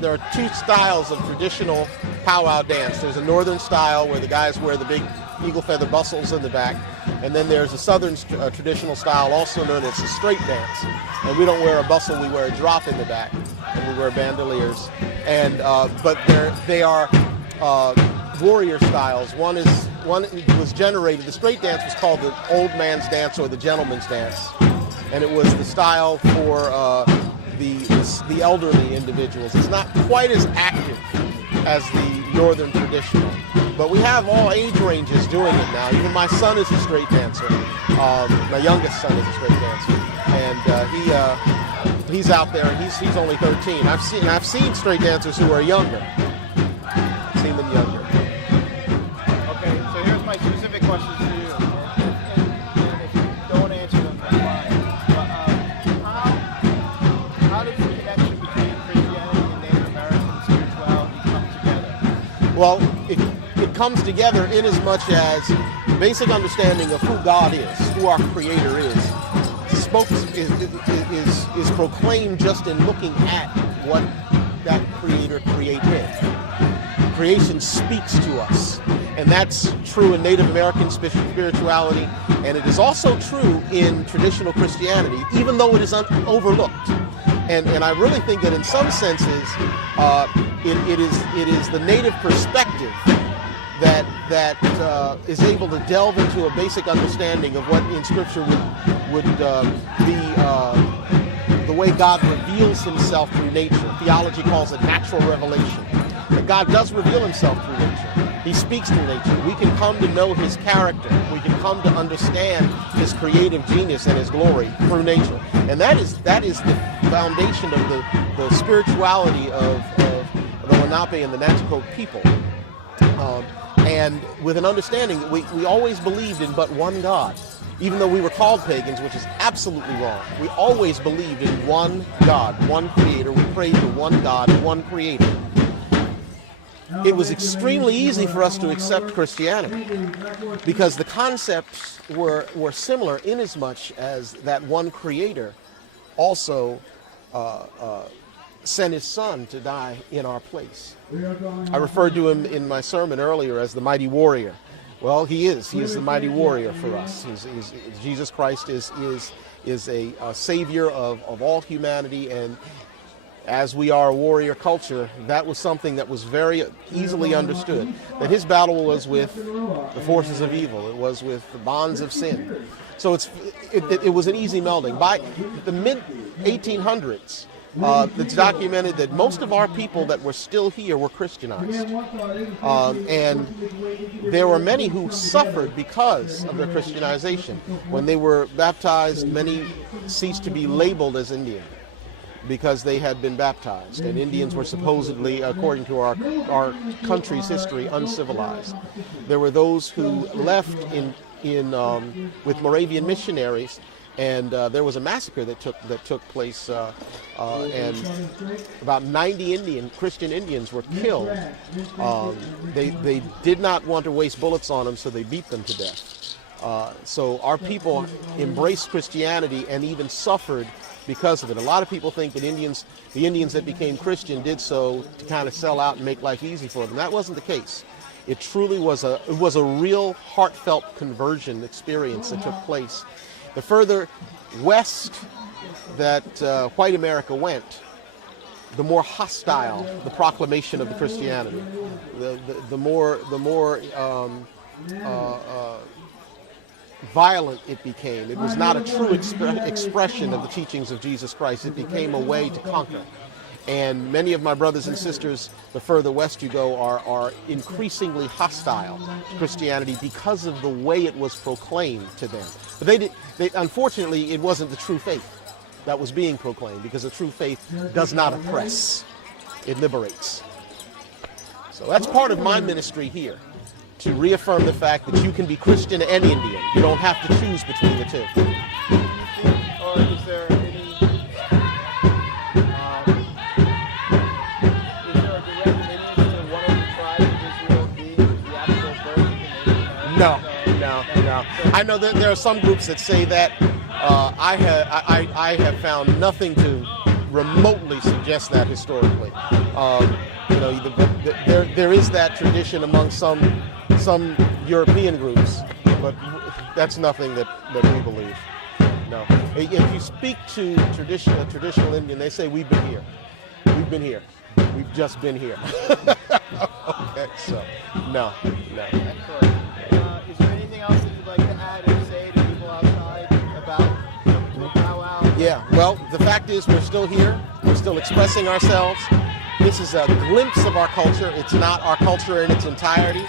There are two styles of traditional powwow dance. There's a northern style where the guys wear the big eagle feather bustles in the back, and then there's a southern traditional style also known as a straight dance. And we don't wear a bustle, we wear a drop in the back, and we wear bandoliers. And but they are warrior styles. One was generated. The straight dance was called the old man's dance or the gentleman's dance, and it was the style for the elderly individuals. It's not quite as active as the northern traditional, but we have all age ranges doing it now. Even my son is a straight dancer. My youngest son is a straight dancer, and he's out there. He's only 13. I've seen straight dancers who are younger. I've seen them younger. Okay, so here's my specific questions to you. And if you don't answer them, that's fine. But how does the connection between Christianity and Native American spirituality come together? Well, it comes together in as much as basic understanding of who God is, who our Creator is, is proclaimed just in looking at what that Creator created. Creation speaks to us, and that's true in Native American spirituality, and it is also true in traditional Christianity, even though it is overlooked. And I really think that in some senses, it is the Native perspective that is able to delve into a basic understanding of what in Scripture would be the way God reveals himself through nature. Theology calls it natural revelation. That God does reveal himself through nature. He speaks through nature. We can come to know his character. We can come to understand his creative genius and his glory through nature. And that is the foundation of the spirituality of the Lenape and the Nanticoke people. And with an understanding that we always believed in but one God. Even though we were called pagans, which is absolutely wrong. We always believed in one God, one creator. We prayed to one God, one creator. It was extremely easy for us to accept Christianity because the concepts were similar inasmuch as that one creator also sent his son to die in our place. I referred to him in my sermon earlier as the mighty warrior. Well, he is the mighty warrior for us. Jesus Christ is a savior of all humanity, and as we are a warrior culture, that was something that was very easily understood. That his battle was with the forces of evil. It was with the bonds of sin. So it was an easy melding. By the mid-1800s, It's documented that most of our people that were still here were Christianized. And there were many who suffered because of their Christianization. When they were baptized, many ceased to be labeled as Indian because they had been baptized. And Indians were supposedly, according to our country's history, uncivilized. There were those who left with Moravian missionaries, and there was a massacre that took place, and about 90 Christian Indians were killed. They did not want to waste bullets on them, so they beat them to death. So our people embraced Christianity and even suffered because of it. A lot of people think that the Indians that became Christian did so to kind of sell out and make life easy for them. That wasn't the case. It truly was a real heartfelt conversion experience that took place. The further west that white America went, the more hostile the proclamation of the Christianity, the more violent it became. It was not a true expression of the teachings of Jesus Christ. It became a way to conquer. And many of my brothers and sisters, the further west you go, are increasingly hostile to Christianity because of the way it was proclaimed to them. But unfortunately, it wasn't the true faith that was being proclaimed, because the true faith does not oppress. It liberates. So that's part of my ministry here, to reaffirm the fact that you can be Christian and Indian. You don't have to choose between the two. Or is there a direct lineage to one of the tribes of Israel being the actual birth of the Native Americans? No. I know that there are some groups that say that. I have found nothing to remotely suggest that historically. There is that tradition among some European groups, but that's nothing that we believe. No. If you speak to traditional Indian, they say we've been here. We've been here. We've just been here. Okay, so no. Is there anything else that you'd like to add or say to people outside about the powwow? Yeah, well, the fact is we're still here. We're still expressing ourselves. This is a glimpse of our culture. It's not our culture in its entirety.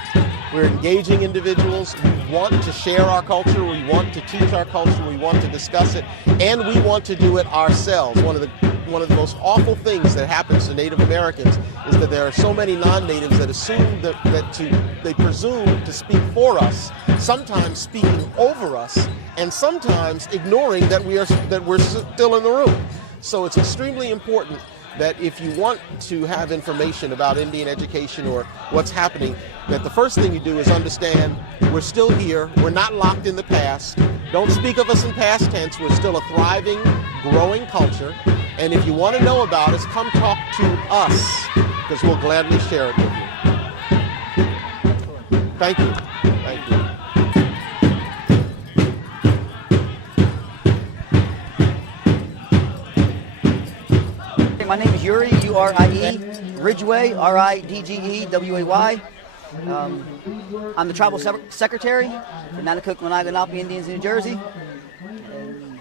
We're engaging individuals. We want to share our culture. We want to teach our culture. We want to discuss it. And we want to do it ourselves. One of the most awful things that happens to Native Americans is that there are so many non-natives that assume they presume to speak for us, sometimes speaking over us, and sometimes ignoring that we're still in the room. So it's extremely important that if you want to have information about Indian education or what's happening, that the first thing you do is understand we're still here, we're not locked in the past. Don't speak of us in past tense, we're still a thriving, growing culture. And if you want to know about us, come talk to us, because we'll gladly share it with you. Thank you. Thank you. My name is Yuri, U-R-I-E, Ridgeway, R-I-D-G-E-W-A-Y. I'm the tribal secretary for Nanticoke Lenni-Lenape Indians in New Jersey. And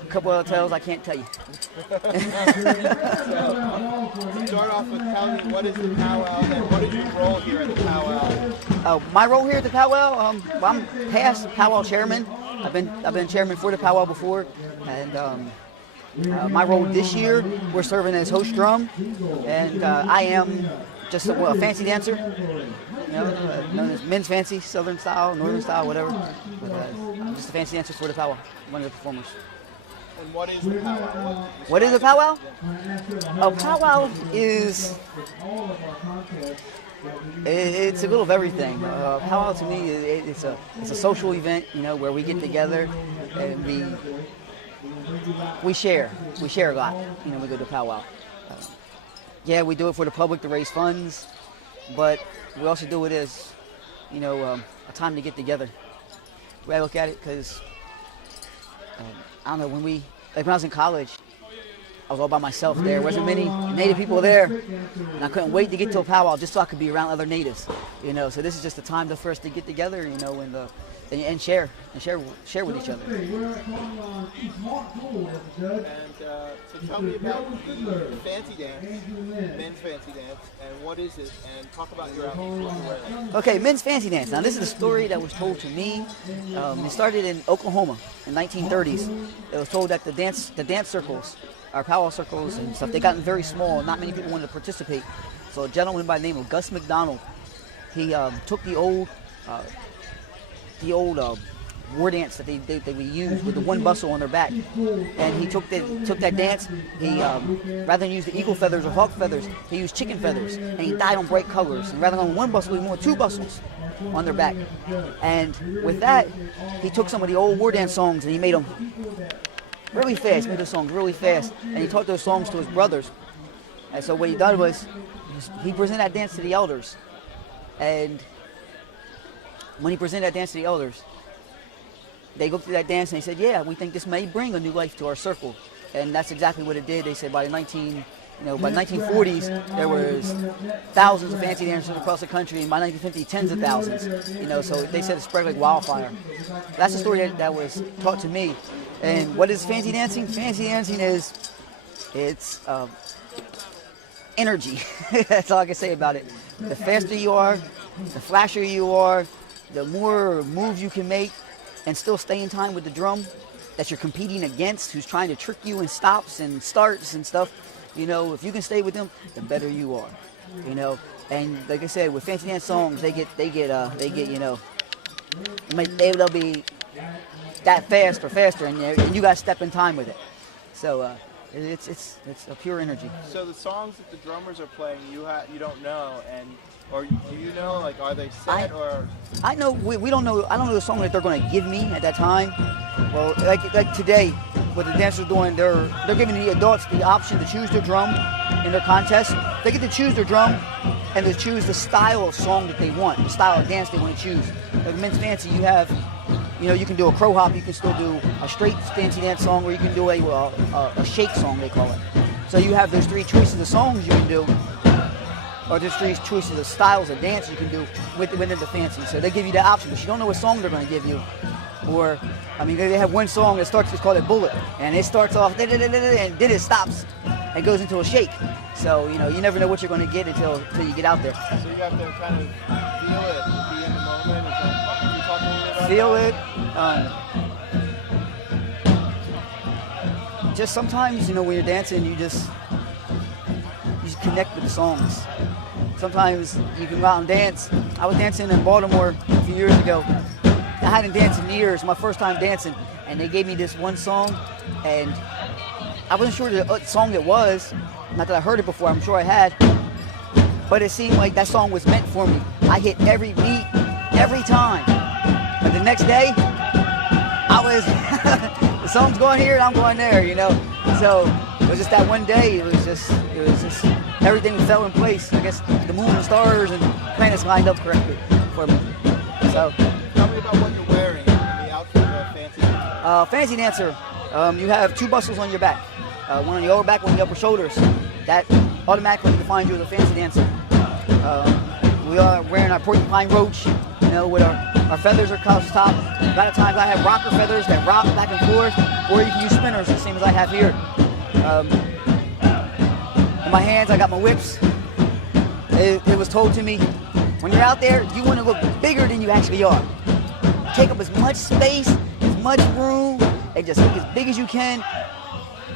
a couple other tales I can't tell you. So, start off with telling me what is the powwow and what is your role here at the powwow? My role here at the powwow, I'm past powwow chairman. I've been chairman for the powwow before, and my role this year, we're serving as host drum, and I am just a fancy dancer, known as men's fancy, southern style, northern style, whatever. But I'm just a fancy dancer for the powwow, one of the performers. And what is the powwow? What is a powwow? A powwow is, it's a little of everything. Powwow to me, it's a social event, where we get together and we share a lot. We go to powwow. Yeah, we do it for the public to raise funds, but we also do it as, a time to get together. The way I look at it, because I don't know, when I was in college, I was all by myself there. There wasn't many Native people there, and I couldn't wait to get to a powwow just so I could be around other Natives, you know. So this is just a time for us to get together, you know, and share with each other. And so tell me about the fancy dance, men's fancy dance, and what is it? And talk about your outfit. Okay, men's fancy dance. Now this is a story that was told to me. It started in Oklahoma in 1930s. It was told that the dance circles, our powwow circles and stuff, they gotten very small. Not many people wanted to participate. So a gentleman by the name of Gus McDonald, he took the old war dance that they would use with the one bustle on their back, and he took that dance. He rather than use the eagle feathers or hawk feathers, he used chicken feathers, and he dyed on bright colors. And rather than one bustle, he wore 2 bustles on their back. And with that, he took some of the old war dance songs and he made them really fast. Made those songs really fast, and he taught those songs to his brothers. And so what he done was he presented that dance to the elders, and when he presented that dance to the elders, they looked at that dance and they said, yeah, we think this may bring a new life to our circle. And that's exactly what it did. They said by the 1940s, there was thousands of fancy dancers across the country, and by 1950, tens of thousands. You know, so they said it spread like wildfire. That's the story that was taught to me. And what is fancy dancing? Fancy dancing is, it's energy. That's all I can say about it. The faster you are, the flashier you are, the more moves you can make and still stay in time with the drum that you're competing against, who's trying to trick you in stops and starts and stuff. You know, if you can stay with them, the better you are. You know, and like I said, with fancy dance songs, they get you know, they'll be that fast or faster, and you got to step in time with it. So it's a pure energy. So the songs that the drummers are playing, you don't know, or do you know? Like, are they set or? I know we don't know. I don't know the song that they're going to give me at that time. Well, like today, what the dancers are doing, they're giving the adults the option to choose their drum in their contest. They get to choose their drum and to choose the style of song that they want, the style of dance they want to choose. Like men's fancy, you have, you know, you can do a crow hop, you can still do a straight fancy dance song, or you can do a shake song, they call it. So you have those 3 choices of songs you can do, or there's 3 choices of styles of dance you can do within the fancy. So they give you the option, but you don't know what song they're going to give you. Or, I mean, they have one song that starts, it's called a bullet, and it starts off, and then it stops and goes into a shake. So, you know, you never know what you're going to get until you get out there. So you have to kind of feel it, be in the moment. Can you talk a little bit about feel that? It. Just sometimes, you know, when you're dancing, you just connect with the songs. Sometimes you can go out and dance. I was dancing in Baltimore a few years ago. I hadn't danced in years, my first time dancing, and they gave me this one song, and I wasn't sure what song it was. Not that I heard it before, I'm sure I had, but it seemed like that song was meant for me. I hit every beat, every time. But the next day, the song's going here and I'm going there, you know. So it was just that one day, it was just everything fell in place. I guess the moon and stars and planets lined up correctly for me. So. Tell me about what you're wearing in the outfit of a fancy dancer. Fancy dancer, you have 2 bustles on your back. One on your lower back, one on your upper shoulders. That automatically defines you as a fancy dancer. We are wearing our porcupine roach, you know, with our feathers across the top. A lot of times I have rocker feathers that rock back and forth, or you can use spinners, the same as I have here. In my hands, I got my whips. It was told to me, when you're out there, you want to look bigger than you actually are. Take up as much space, as much room, and just look as big as you can.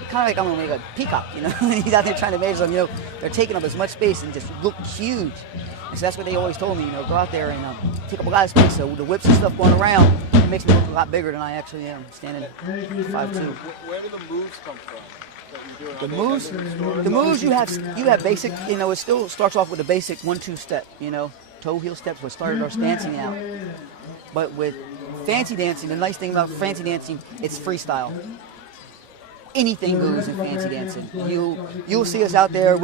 Kind of like I'm gonna make a peacock, you know. He's out there trying to measure them, you know. They're taking up as much space and just look huge. And so that's what they always told me, you know, go out there and take up a lot of space. So with the whips and stuff going around, it makes me look a lot bigger than I actually am, standing 5'2". Where do the moves come from? The moves you have basic, you know, it still starts off with a basic 1-2 step, you know. Toe heel steps, what started our dancing out. But with fancy dancing, the nice thing about fancy dancing, it's freestyle. Anything goes in fancy dancing. You'll see us out there.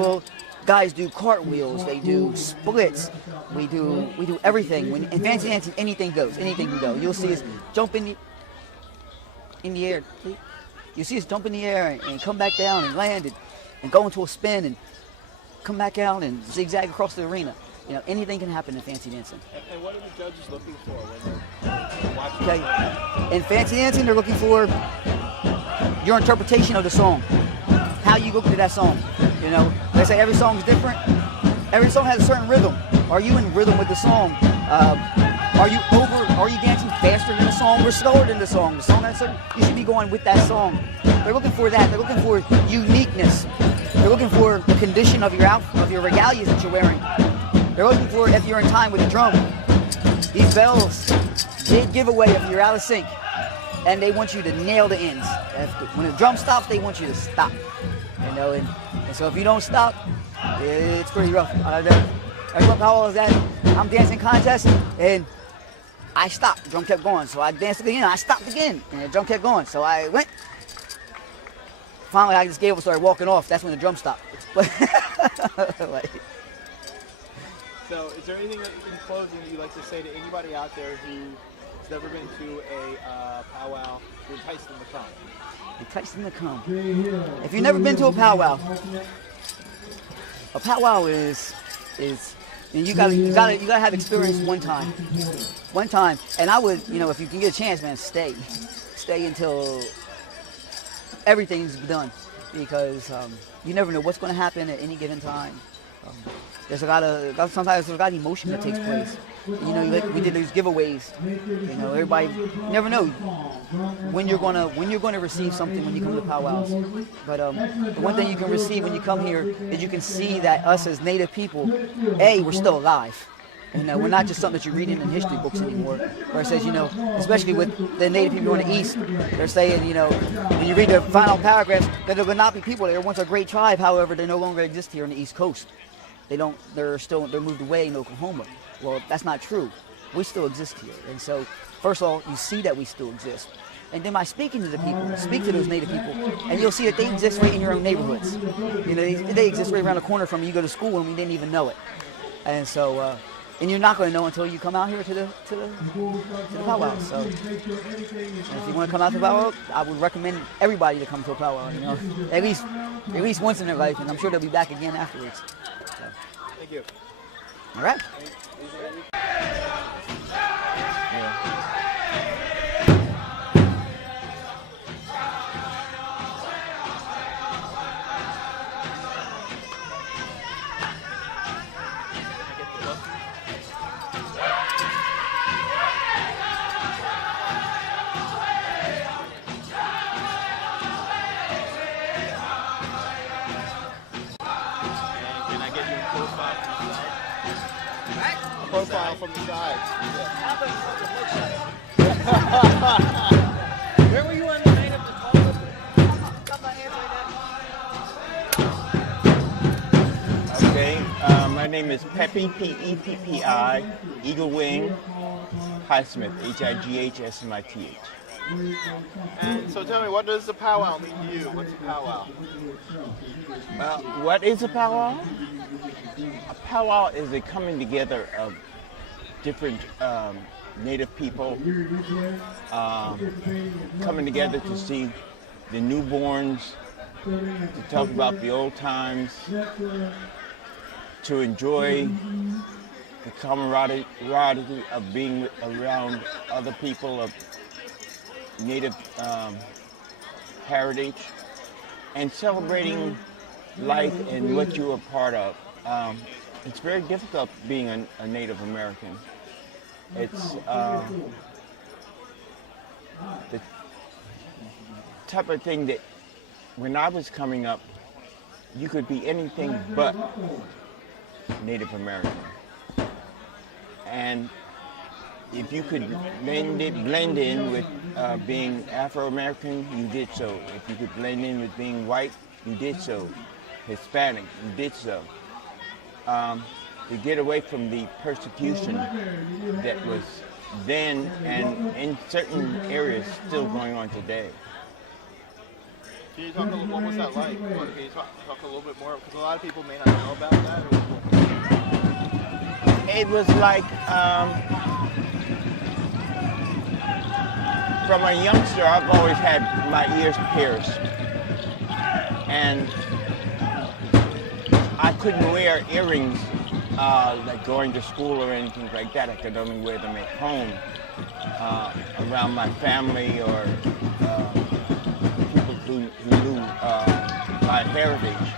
Guys do cartwheels. They do splits. We do everything. In fancy dancing, anything goes. Anything can go. You'll see us jump in the air. You see us jump in the air and come back down and land and go into a spin and come back out and zigzag across the arena. You know, anything can happen in fancy dancing. And what are the judges looking for when they're watching? Okay. In fancy dancing, they're looking for your interpretation of the song, how you look to that song. You know, they say every song is different. Every song has a certain rhythm. Are you in rhythm with the song? Are you dancing faster than the song or slower than the song? The song has certain, you should be going with that song. They're looking for that. They're looking for uniqueness. They're looking for the condition of your outfit, of your regalias that you're wearing. They're looking for if you're in time with the drum. These bells did give away if you're out of sync, and they want you to nail the ends. When the drum stops, they want you to stop. You know, and so if you don't stop, it's pretty rough. That's what powwow is at. I'm dancing contest, and I stopped. The drum kept going, so I danced again. I stopped again, and the drum kept going. So I went. Finally, I just gave up and started walking off. That's when the drum stopped. So, is there anything in closing that you'd like to say to anybody out there who's never been to a powwow to entice them to come? Entice them to come. If you've never been to a powwow is you gotta have experience one time. And I would, you know, if you can get a chance, man, stay until everything's done, because you never know what's going to happen at any given time. Sometimes there's a lot of emotion that takes place. You know, like we did these giveaways. You know, everybody, you never know when you're gonna receive something when you come to powwows. But the one thing you can receive when you come here is you can see that us as Native people, we're still alive. You know, we're not just something that you're reading in history books anymore, where it says, you know, especially with the Native people in the East, they're saying, you know, when you read the final paragraphs, that there will not be people. They were once a great tribe, however, they no longer exist here on the East Coast. They're moved away in Oklahoma. Well, that's not true. We still exist here. And so, first of all, you see that we still exist. And then by speaking to the people, speak to those Native people, and you'll see that they exist right in your own neighborhoods. You know, they exist right around the corner from you. You go to school and we didn't even know it. And so, and you're not going to know until you come out here to the powwow. So, if you want to come out to the powwow, I would recommend everybody to come to a powwow. You know, at least once in their life, and I'm sure they'll be back again afterwards. So. Thank you. All right. Profile from the side. Where were you on the night of the call? Okay, my name is Peppy, P-E-P-P-I, Eagle Wing, Highsmith, H-I-G-H-S-M-I-T-H. And so tell me, what does the powwow mean to you? What's a powwow? What is a powwow? A powwow is a coming together of different Native people coming together to see the newborns, to talk about the old times, to enjoy the camaraderie of being around other people of Native heritage, and celebrating life and what you are part of. It's very difficult being a Native American. It's the type of thing that when I was coming up, you could be anything but Native American. And if you could blend in with being Afro-American, you did so. If you could blend in with being white, you did so. Hispanic, you did so. To get away from the persecution that was then and in certain areas still going on today. Can you talk what was that like? Can you talk a little bit more? Because a lot of people may not know about that. It was like, from a youngster, I've always had my ears pierced. And I couldn't wear earrings like going to school or anything like that. I could only wear them at home around my family or people who knew my heritage.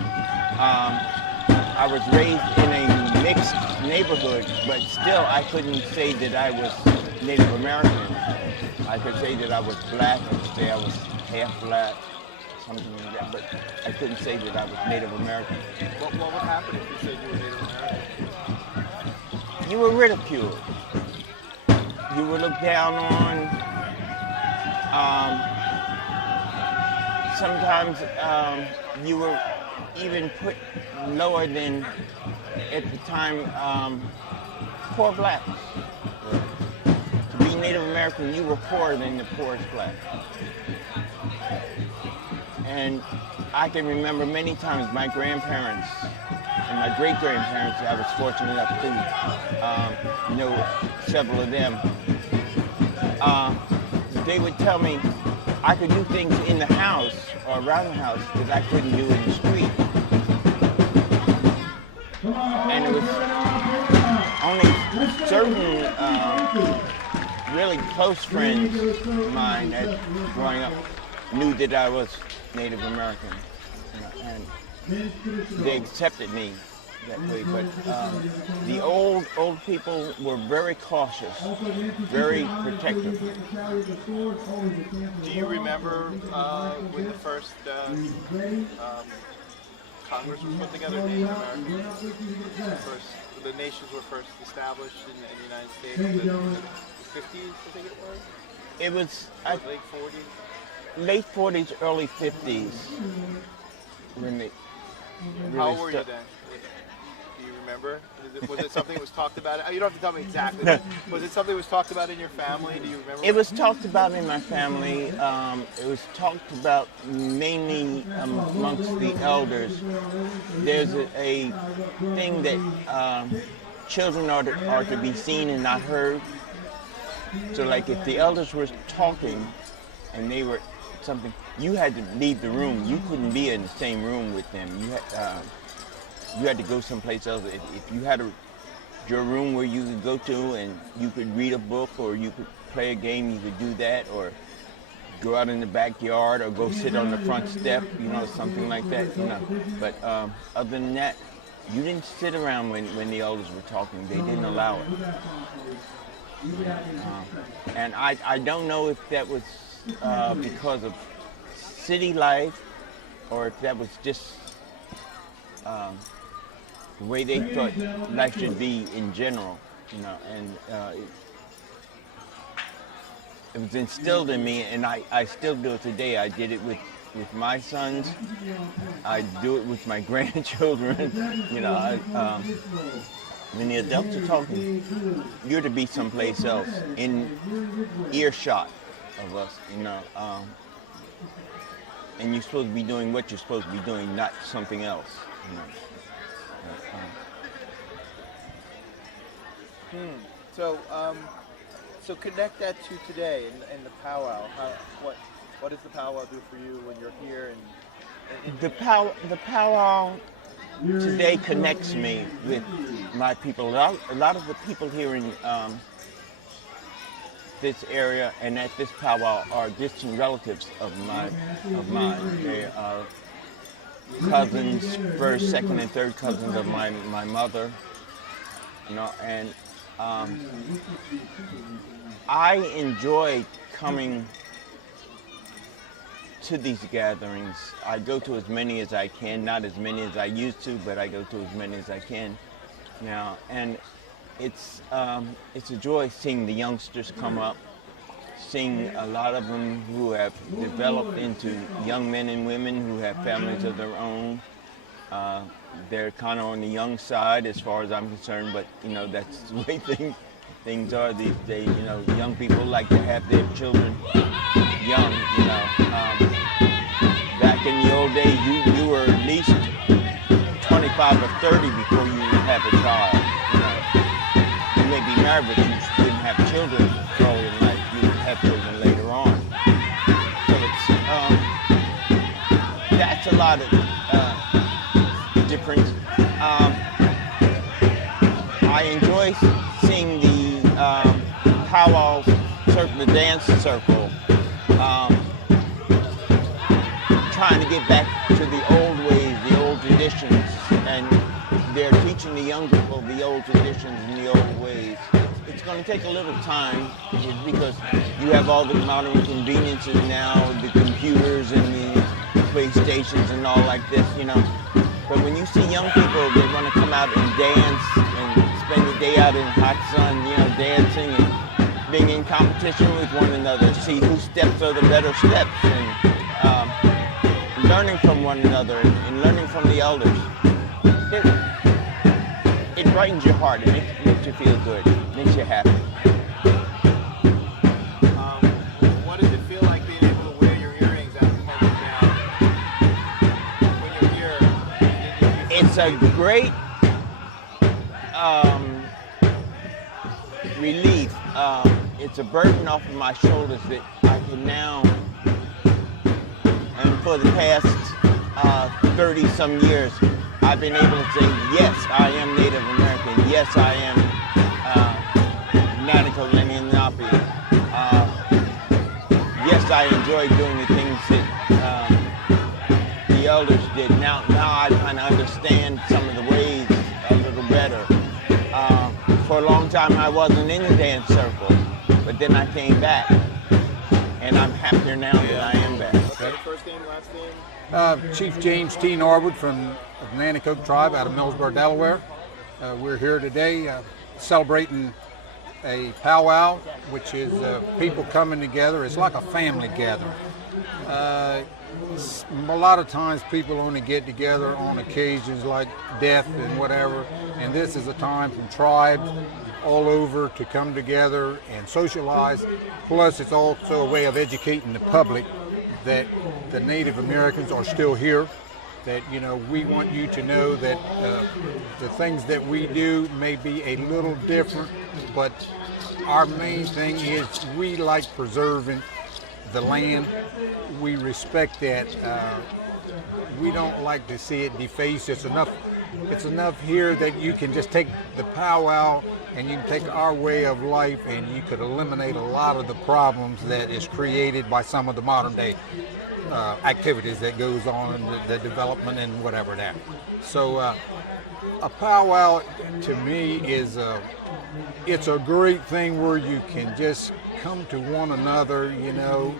I was raised in a mixed neighborhood, but still I couldn't say that I was Native American. I could say that I was black, I could say I was half black, something like that, but I couldn't say that I was Native American. What would happen if you said you were Native American? You were ridiculed. You were looked down on. Sometimes you were even put lower than, at the time, poor blacks. To be Native American, you were poorer than the poorest black. And I can remember many times my grandparents and my great-grandparents, I was fortunate enough to know several of them. They would tell me I could do things in the house or around the house that I couldn't do in the street. And it was only certain really close friends of mine that growing up knew that I was Native American, and they accepted me that way. But the old people were very cautious, very protective. Do you remember when the first Congress was put together, Native American? The nations were first established in the United States in the 50s, I think it was? It was late 40s? Late 40s, early 50s. When they really How old were you then? Do you remember? Was it something that was talked about? You don't have to tell me exactly. But was it something that was talked about in your family? Do you remember? It was talked about in my family. It was talked about mainly amongst the elders. There's a thing that children are to be seen and not heard. So like if the elders were talking and they were something, you had to leave the room. You couldn't be in the same room with them. You had to go someplace else. If you had your room where you could go to and you could read a book or you could play a game, you could do that, or go out in the backyard or go sit on the front step, something like that, But other than that, you didn't sit around when the elders were talking. They didn't allow it. And I don't know if that was because of city life or if that was just the way they thought life should be in general, and it was instilled in me, and I still do it today. I did it with my sons. I do it with my grandchildren. When the adults are talking, you're to be someplace else in earshot of us, and you're supposed to be doing what you're supposed to be doing, not something else. So connect that to today and the powwow. What does the powwow do for you when you're here? And the powwow today connects me with my people. A lot of the people here in this area and at this powwow are distant relatives of mine. They are cousins, first, second, and third cousins of my mother. And I enjoy coming to these gatherings. I go to as many as I can, not as many as I used to, but I go to as many as I can now. And it's a joy seeing the youngsters come up, seeing a lot of them who have developed into young men and women who have families of their own. They're kind of on the young side as far as I'm concerned, but that's the way things are these days. Young people like to have their children young. Back in the old days, you were at least 25 or 30 before you have a child. You may be married, but you didn't have children early in life. You would have children later on. lot of different. I enjoy seeing the powwow circle, the dance circle, trying to get back to the old ways, the old traditions, and they're teaching the young people the old traditions and the old ways. It's going to take a little time because you have all the modern conveniences now, the computers and the PlayStations and all like this, you know. But when you see young people, they want to come out and dance and spend the day out in hot sun, you know, dancing and being in competition with one another, see whose steps are the better steps, and learning from one another and learning from the elders. It brightens your heart, it makes you feel good, it makes you happy. What does it feel like being able to wear your earrings out when you're here? It's a great relief. It's a burden off of my shoulders that I can now, and for the past 30-some years, I've been able to say, yes, I am Native American. Yes, I am Nanticoke Lenni-Lenape. Yes, I enjoy doing the things that the elders did. Now I kind of understand some of the ways a little better. For a long time, I wasn't in the dance circle, but then I came back, and I'm happier now that I am back. Okay, first name, last name? Chief James T. Norwood from the Nanticoke tribe out of Millsboro, Delaware. We're here today celebrating a powwow, which is people coming together. It's like a family gathering. A lot of times people only get together on occasions like death and whatever, and this is a time from tribes all over to come together and socialize. Plus, it's also a way of educating the public that the Native Americans are still here, that, you know, we want you to know that the things that we do may be a little different, but our main thing is we like preserving the land. We respect that. We don't like to see it defaced. It's enough here that you can just take the powwow and you can take our way of life and you could eliminate a lot of the problems that is created by some of the modern day activities that goes on in the development and whatever that. So a powwow to me is it's a great thing where you can just come to one another, you know,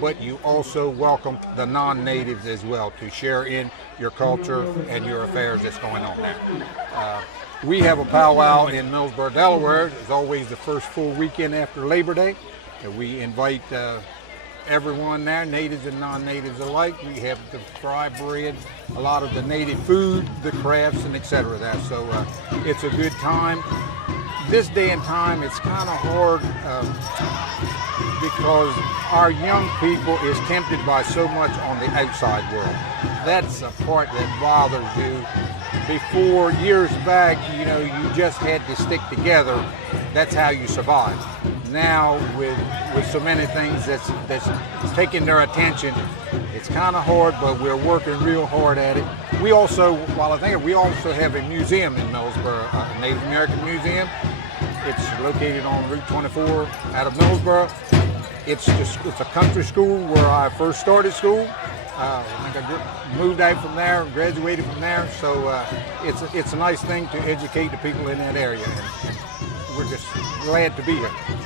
but you also welcome the non-natives as well to share in your culture and your affairs that's going on there. We have a powwow in Millsboro, Delaware. It's always the first full weekend after Labor Day. We invite everyone there, natives and non-natives alike. We have the fry bread, a lot of the native food, the crafts, and etc. there. So it's a good time. This day and time, it's kind of hard because our young people is tempted by so much on the outside world. That's a part that bothers you. Before, years back, you know, you just had to stick together. That's how you survive. Now, with so many things that's taking their attention, it's kind of hard, but we're working real hard at it. We also, while I think we also have a museum in Millsboro, a Native American museum. It's located on Route 24 out of Millsboro. It's a country school where I first started school. I think I moved out from there, graduated from there. So it's a nice thing to educate the people in that area. And we're just glad to be here. Can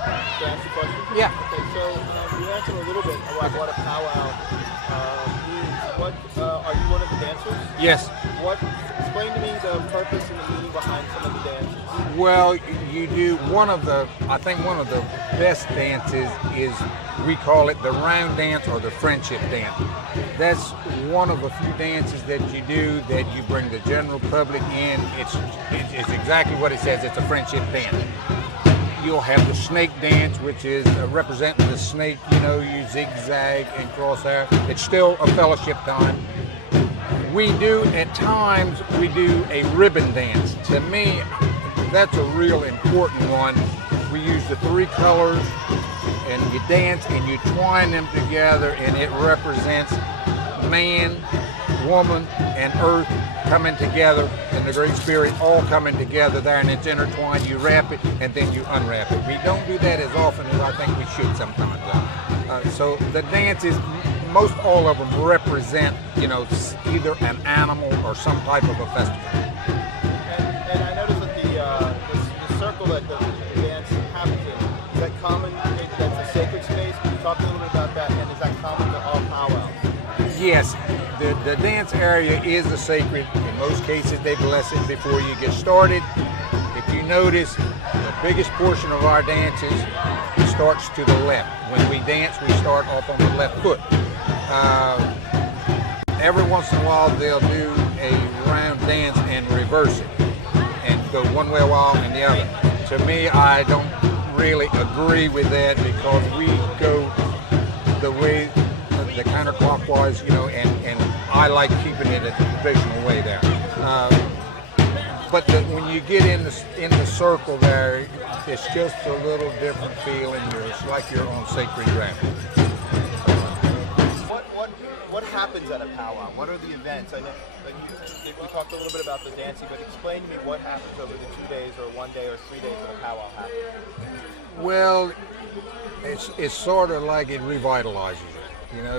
I ask a question? Yeah. Okay, so you answered a little bit about what a powwow means. Are you one of the dancers? Yes. Explain to me the purpose and the meaning behind some of the dances. Well, you do I think one of the best dances is, we call it the round dance or the friendship dance. That's one of a few dances that you do that you bring the general public in. It's exactly what it says, it's a friendship dance. You'll have the snake dance, which is representing the snake, you know, you zigzag and crosshair. It's still a fellowship time. We do, at times, we do a ribbon dance. To me, that's a real important one. We use the 3 colors and you dance and you twine them together, and it represents man, woman, and earth coming together, and the Great Spirit all coming together there, and it's intertwined. You wrap it, and then you unwrap it. We don't do that as often as I think we should sometimes. So the dances, most all of them represent, you know, either an animal or some type of a festival. And I noticed that the circle that the dance happens in, is that common? That's a sacred space. Can you talk a little bit about that? And is that common to all powwows? Yes, the dance area is a sacred. In most cases, they bless it before you get started. If you notice, the biggest portion of our dances starts to the left. When we dance, we start off on the left foot. Every once in a while, they'll do a round dance and reverse it, and go one way a while and the other. To me, I don't really agree with that, because we go the way, the counterclockwise, you know, and I like keeping it a traditional way there. But when you get in the circle there, it's just a little different feeling. It's like you're on sacred ground. What happens at a powwow? What are the events? I know we talked a little bit about the dancing, but explain to me what happens over the 2 days or 1 day or 3 days that a powwow happens. Well, it's sort of like it revitalizes it. You know,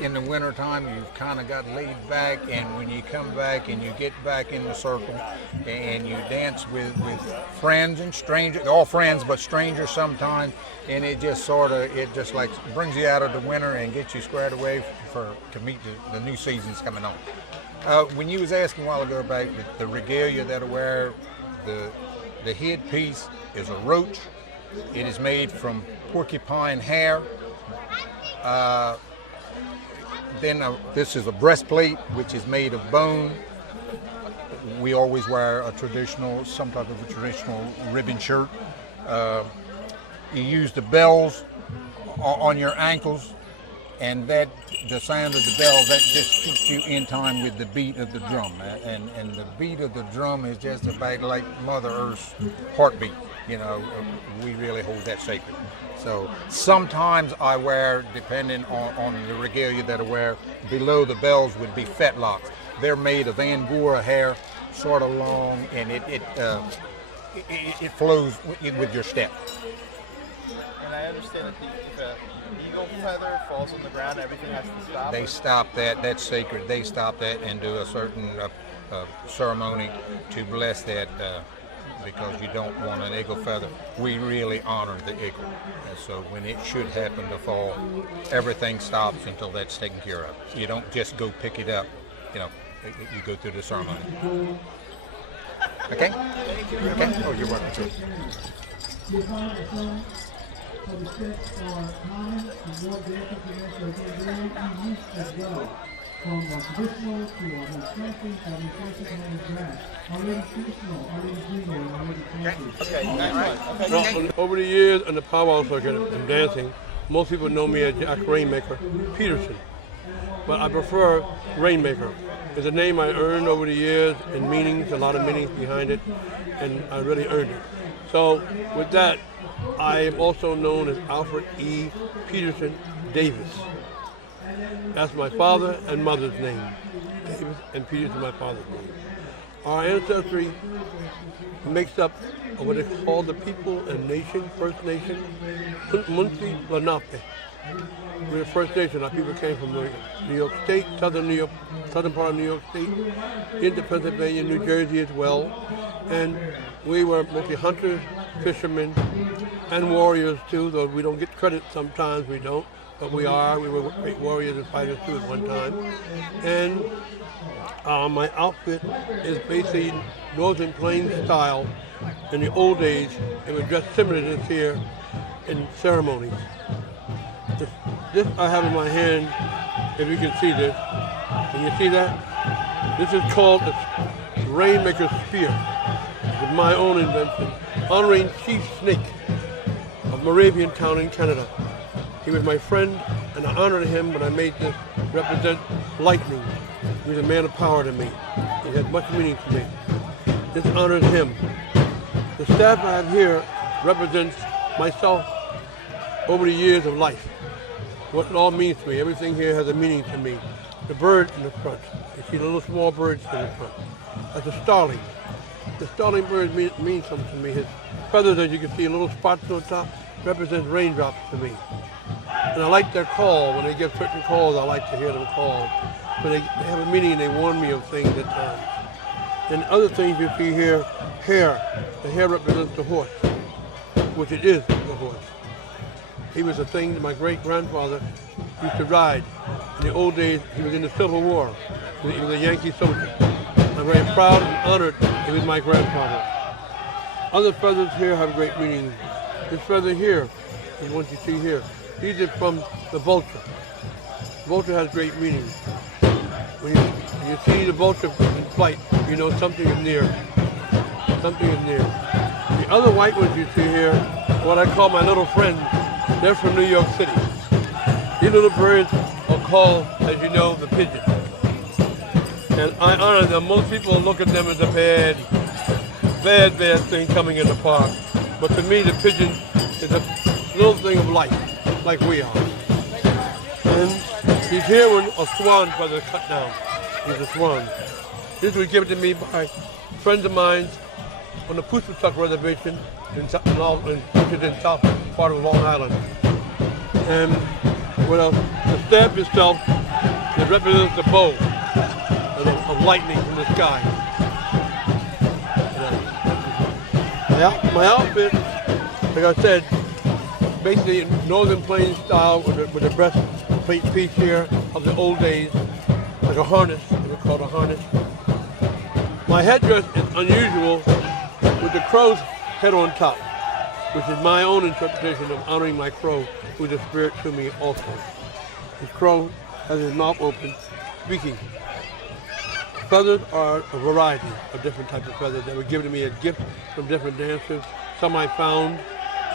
in the wintertime, you've kind of got laid back, and when you come back and you get back in the circle and you dance with friends and strangers, all friends but strangers sometimes, and it just like brings you out of the winter and gets you squared away to meet the new seasons coming on. When you was asking a while ago about the regalia that I wear, the headpiece is a roach. It is made from porcupine hair. Then this is a breastplate, which is made of bone. We always wear some type of a traditional ribbon shirt. You use the bells on your ankles, and the sound of the bell, that just keeps you in time with the beat of the drum. And the beat of the drum is just about like Mother Earth's heartbeat. You know, we really hold that sacred. So sometimes I wear, depending on the regalia that I wear, below the bells would be fetlocks. They're made of Angora hair, sort of long, and it flows with your step. And I understand that if an eagle feather falls on the ground, everything has to stop. They stop that. That's sacred. They stop that and do a certain ceremony to bless that. Because you don't want an eagle feather. We really honor the eagle. And so when it should happen to fall, everything stops until that's taken care of. You don't just go pick it up, you know, you go through the ceremony. Okay? Okay? Oh, you're welcome. Sure. From traditional to camping, over the years in the powwow circuit and dancing, most people know me as Jack Rainmaker Peterson, but I prefer Rainmaker. It's a name I earned over the years in meanings, a lot of meanings behind it, and I really earned it. So with that, I am also known as Alfred E. Peterson Davis. That's my father and mother's name. Davis and Peterson, my father's name. Our ancestry makes up of what is called the people and nation, First Nation, Nanticoke. We're the First Nation. Our people came from New York State, southern part of New York State, into Pennsylvania, New Jersey as well. And we were mostly hunters, fishermen, and warriors too, though we don't get credit sometimes, we don't. But we were great warriors and fighters too at one time. And my outfit is basically Northern Plains style. In the old days, it was dressed similar to this here in ceremonies. This I have in my hand, if you can see this. Can you see that? This is called the Rainmaker Spear. It's my own invention, honoring Chief Snake of Moravian Town in Canada. He was my friend, and I honored him when I made this represent lightning. He was a man of power to me. He had much meaning to me. This honors him. The staff I have here represents myself over the years of life. What it all means to me. Everything here has a meaning to me. the bird in the front. You see the little small birds in the front. That's a starling. The starling bird means something to me. His feathers, as you can see, little spots on top, represent raindrops to me. And I like their call. When they give certain calls, I like to hear them call. But they have a meaning and they warn me of things at times. And other things you see here, hair. The hair represents the horse, which it is the horse. He was a thing that my great-grandfather used to ride. In the old days, he was in the Civil War. He was a Yankee soldier. I'm very proud and honored he was my grandfather. Other feathers here have great meaning. This feather here is what you see here. These are from the vulture. Vulture has great meaning. When you see the vulture in flight, you know something is near. Something is near. The other white ones you see here, what I call my little friends, they're from New York City. These little birds are called, as you know, the pigeon. And I honor them. Most people look at them as a bad thing coming in the park. But to me, the pigeon is a little thing of life, like we are. And these here were a swan feather cut down. These are swans. This was given to me by friends of mine on the Pushpatuck Reservation, which is in south part of Long Island. And the stamp itself, it represents the bow of lightning from the sky. My outfit, like I said, basically Northern Plains style with the breastplate piece here of the old days, like a harness, it was called a harness. My headdress is unusual with the crow's head on top, which is my own interpretation of honoring my crow, who's a spirit to me also. This crow has his mouth open, speaking. Feathers are a variety of different types of feathers that were given to me as gifts from different dancers. Some I found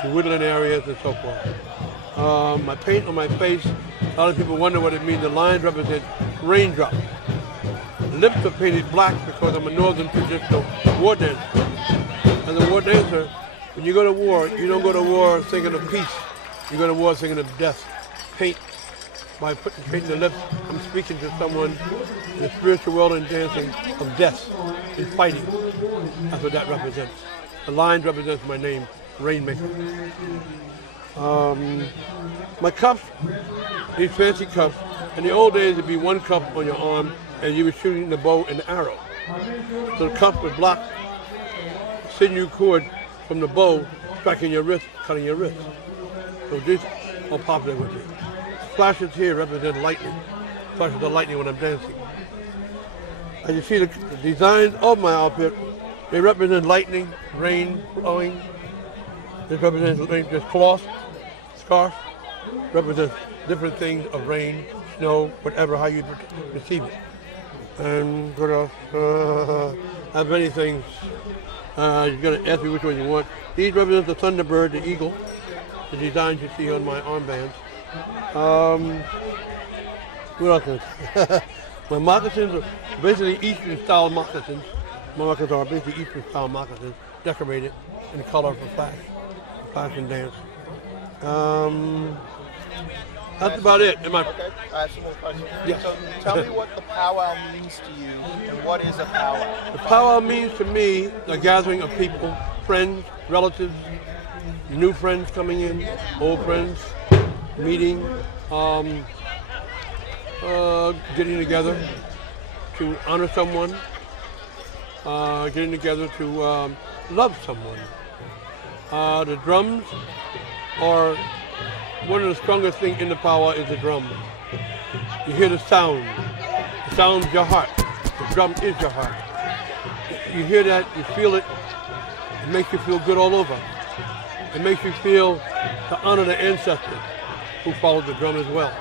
in woodland areas and so forth. My paint on my face, a lot of people wonder what it means. The lines represent raindrops. The lips are painted black because I'm a northern traditional war dancer. As a war dancer, when you go to war, you don't go to war thinking of peace. You go to war thinking of death. Paint. By painting the lips, I'm speaking to someone in the spiritual world and dancing of death and fighting. That's what that represents. The line represents my name, Rainmaker. My cuffs, these fancy cuffs, in the old days it'd be one cuff on your arm and you were shooting the bow and the arrow. So the cuff would block sinew cord from the bow, striking your wrist, cutting your wrist. So these are popular with me. Flashes here represent lightning. Flashes of lightning when I'm dancing. And you see the designs of my outfit, they represent lightning, rain, flowing. This represents this cloth, scarf, represents different things of rain, snow, whatever, how you receive it. And what else? I have many things. You're going to ask me which one you want. These represent the thunderbird, the eagle, the designs you see on my armbands. What else? My moccasins are basically Eastern style moccasins. My moccasins are basically Eastern style moccasins, decorated in color for flash and dance. That's about it. Okay, I have some more questions. Yes. So tell me what the powwow means to you and what is a powwow? The powwow means to me a gathering of people, friends, relatives, new friends coming in, old friends, meeting, getting together to honor someone, getting together to love someone. The drums are one of the strongest things in the powwow is the drum. You hear the sound. The sound is your heart. The drum is your heart. You hear that, you feel it, it makes you feel good all over. It makes you feel to honor the ancestors who followed the drum as well.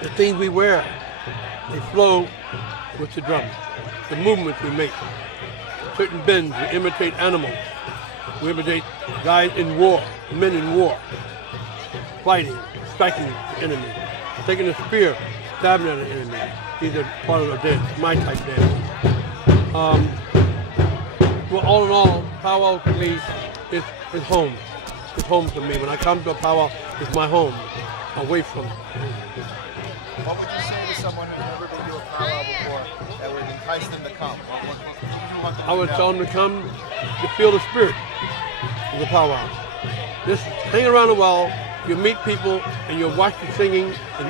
The things we wear, they flow with the drum. The movements we make. Certain bends, we imitate animals. We imitate guys in war, men in war, fighting, striking the enemy, taking a spear, stabbing at the enemy. These are part of the dance, my type dance. Well, all in all, powwow to me is home. It's home to me. When I come to a powwow, it's my home, away from what would you say to someone who's never been to a powwow before that would entice them to come? What would you want them I would to know? tell them to come to feel the spirit of the powwow. Just hang around a while, you'll meet people, and you'll watch the singing, and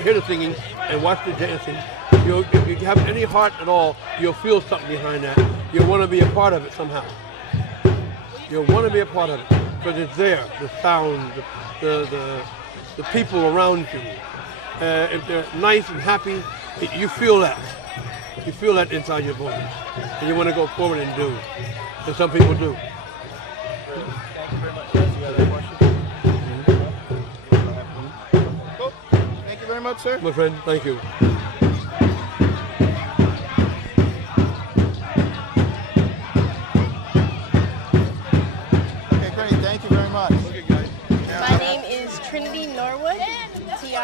hear the singing, and watch the dancing. If you have any heart at all, you'll feel something behind that. You'll want to be a part of it somehow. You'll want to be a part of it, because it's there, the sound, the people around you. If they're nice and happy, you feel that. You feel that inside your bones. And you want to go forward and do. And some people do. Thank you very much, sir. My friend, thank you. Okay, great. Thank you very much. My name is Trinity Norwood, Trinity.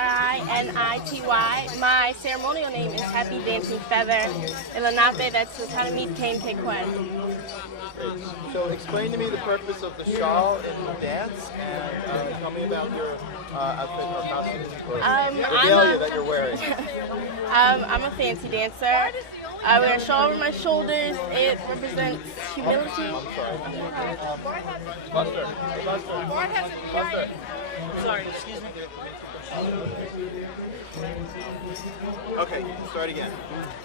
My ceremonial name is Happy Dancing Feather. In Lenape, that's the kind of meat cane kekwen. So explain to me the purpose of the shawl in the dance, and tell me about your outfit or costume or regalia that you're wearing. I'm a fancy dancer. I wear a shawl over my shoulders. It represents humility. Buster. Sorry, excuse me. Okay, start again.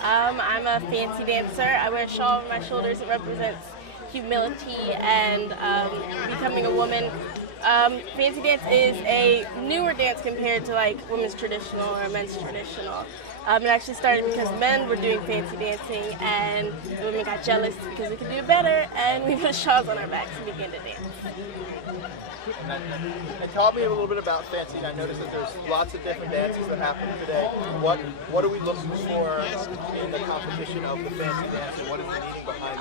I'm a fancy dancer. I wear a shawl over my shoulders. It represents humility and becoming a woman. Fancy dance is a newer dance compared to like women's traditional or men's traditional. It actually started because men were doing fancy dancing and the women got jealous because we could do it better, and we put shawls on our backs and began to dance. And tell me a little bit about fancy. I noticed that there's lots of different dances that happen today. What are we looking for in the competition of the fancy dance, and what is the meaning behind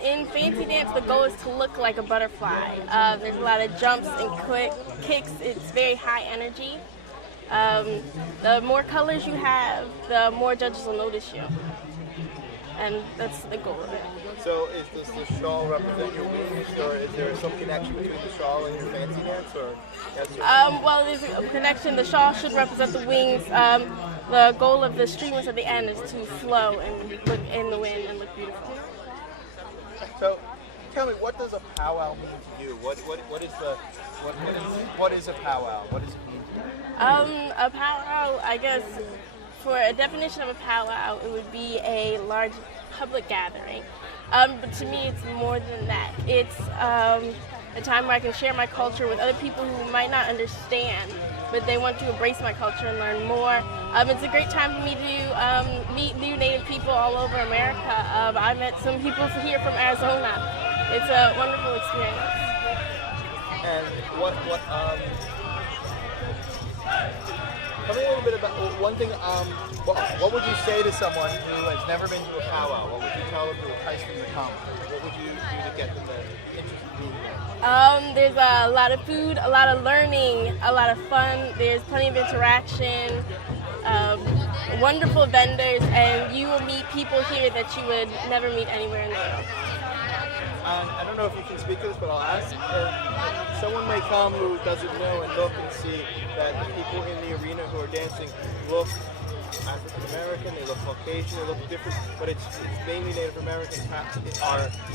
it? In fancy dance, the goal is to look like a butterfly. There's a lot of jumps and kicks. It's very high energy. The more colors you have, the more judges will notice you. And that's the goal of it. So does the shawl represent your wings, or is there some connection between the shawl and your fancy dance? Or well, there's a connection. The shawl should represent the wings. The goal of the streamers at the end is to flow and look in the wind and look beautiful. So tell me, what does a powwow mean to you? What is a powwow? What does it mean to you? A powwow, I guess, for a definition of a powwow, it would be a large public gathering. But to me, it's more than that. It's a time where I can share my culture with other people who might not understand, but they want to embrace my culture and learn more. It's a great time for me to meet new Native people all over America. I met some people here from Arizona. It's a wonderful experience. And tell me a little bit about one thing. What would you say to someone who has never been to a powwow? What would you tell them to entice them to come? What would you do to get them interested in being there? There's a lot of food, a lot of learning, a lot of fun. There's plenty of interaction, wonderful vendors, and you will meet people here that you would never meet anywhere in the world. I don't know if you can speak to this, but I'll ask. Someone may come who doesn't know and look and see that the people in the arena who are dancing look African American, they look Caucasian, they look different, but it's mainly Native American.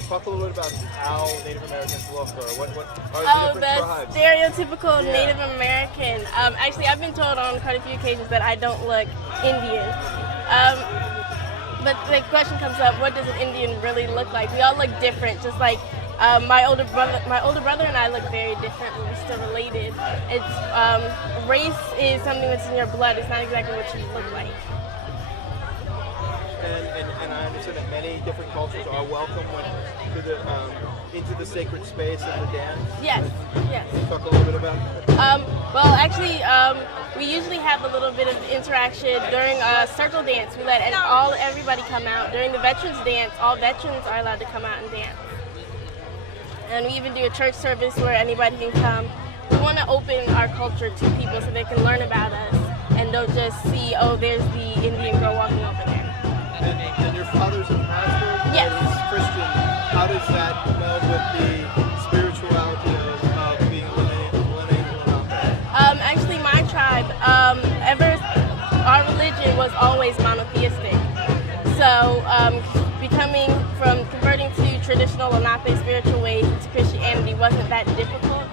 Talk a little bit about how Native Americans look, or what are the different tribes? Stereotypical Native American. Actually, I've been told on quite a few occasions that I don't look Indian. But the question comes up, what does an Indian really look like? We all look different, just like my older brother and I look very different, but we're still related. It's race is something that's in your blood. It's not exactly what you look like. And I understand that many different cultures are welcome into the sacred space of the dance. Yes. Talk a little bit about that. Well, actually, we usually have a little bit of interaction during a circle dance. We let everybody come out. During the veterans dance, all veterans are allowed to come out and dance. And we even do a church service where anybody can come. We want to open our culture to people so they can learn about us and don't just see, oh, there's the Indian girl walking over there. And your father's a pastor? Yes. He's Christian. How does that meld with the spirituality of being Lenape? Actually, my tribe, always monotheistic. So converting to traditional Lenape spiritual ways into Christianity wasn't that difficult.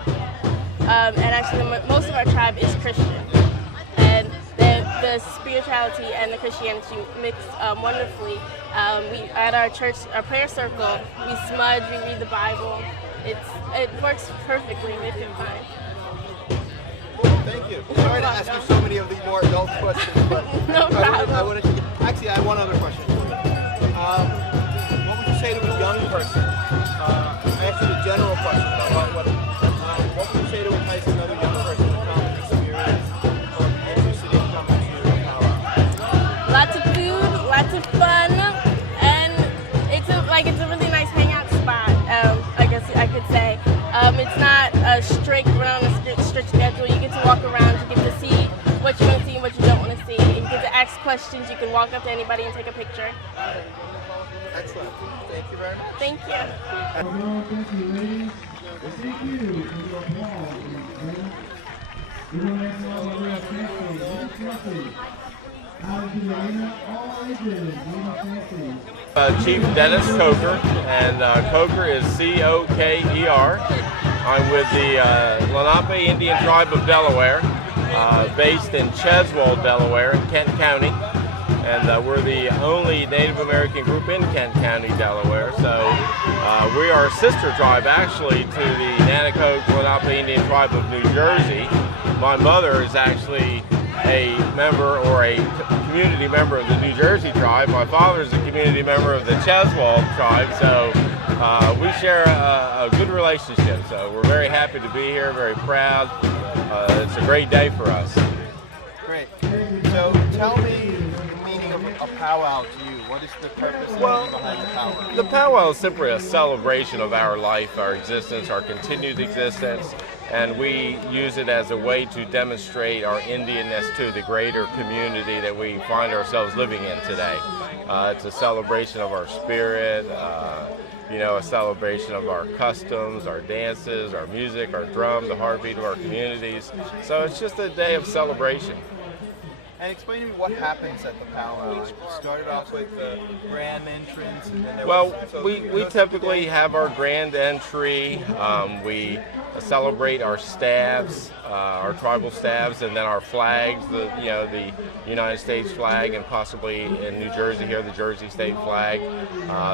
And actually most of our tribe is Christian. And the spirituality and the Christianity mix wonderfully. We at our church, our prayer circle, we smudge, we read the Bible. It works perfectly. It's fine. Thank you. Sorry to ask you so many of the more adult questions, but no problem. Actually, I have one other question for you. What would you say to a young person? I asked you the general question about what would you say to entice another young person to come and experience or be interested in coming to a powwow? Lots of food, lots of fun, and it's a really nice hangout spot. I guess I could say it's not a strict schedule. You get to walk around, you get to see what you want to see and what you don't want to see. You get to ask questions. You can walk up to anybody and take a picture. Excellent. Thank you very much. Thank you. Chief Dennis Coker, and Coker is C-O-K-E-R. I'm with the Lenape Indian Tribe of Delaware, based in Cheswold, Delaware, in Kent County. And we're the only Native American group in Kent County, Delaware. So we are a sister tribe, actually, to the Nanticoke Lenni-Lenape Indian Tribe of New Jersey. My mother is actually a member or a community member of the New Jersey tribe. My father is a community member of the Cheswold tribe. So we share a good relationship. So we're very happy to be here, very proud. It's a great day for us. Great. So tell me the meaning of a powwow to you. What is the purpose and meaning behind the powwow? The powwow is simply a celebration of our life, our existence, our continued existence, and we use it as a way to demonstrate our Indianness to the greater community that we find ourselves living in today. It's a celebration of our spirit, a celebration of our customs, our dances, our music, our drum, the heartbeat of our communities. So it's just a day of celebration. And explain to me what happens at the powwow. It started off with the grand entrance, and then there we typically have our grand entry. We celebrate our staves, our tribal staves, and then our flags. The United States flag, and possibly in New Jersey here the Jersey State flag.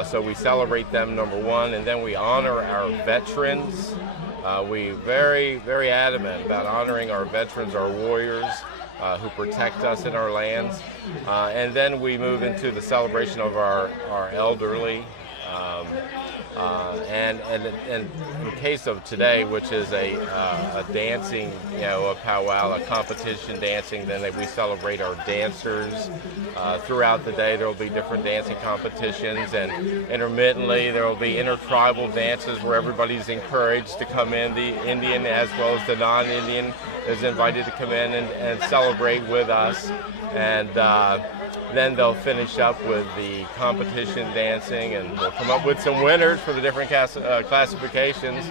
So we celebrate them, number one, and then we honor our veterans. We very, very adamant about honoring our veterans, our warriors. Who protect us in our lands. And then we move into the celebration of our elderly. And in case of today, which is a dancing, a powwow, a competition dancing, then we celebrate our dancers. Throughout the day, there will be different dancing competitions, and intermittently there will be intertribal dances where everybody's encouraged to come in. The Indian as well as the non-Indian is invited to come in and celebrate with us. And then they'll finish up with the competition dancing, and we'll come up with some winners for the different classifications.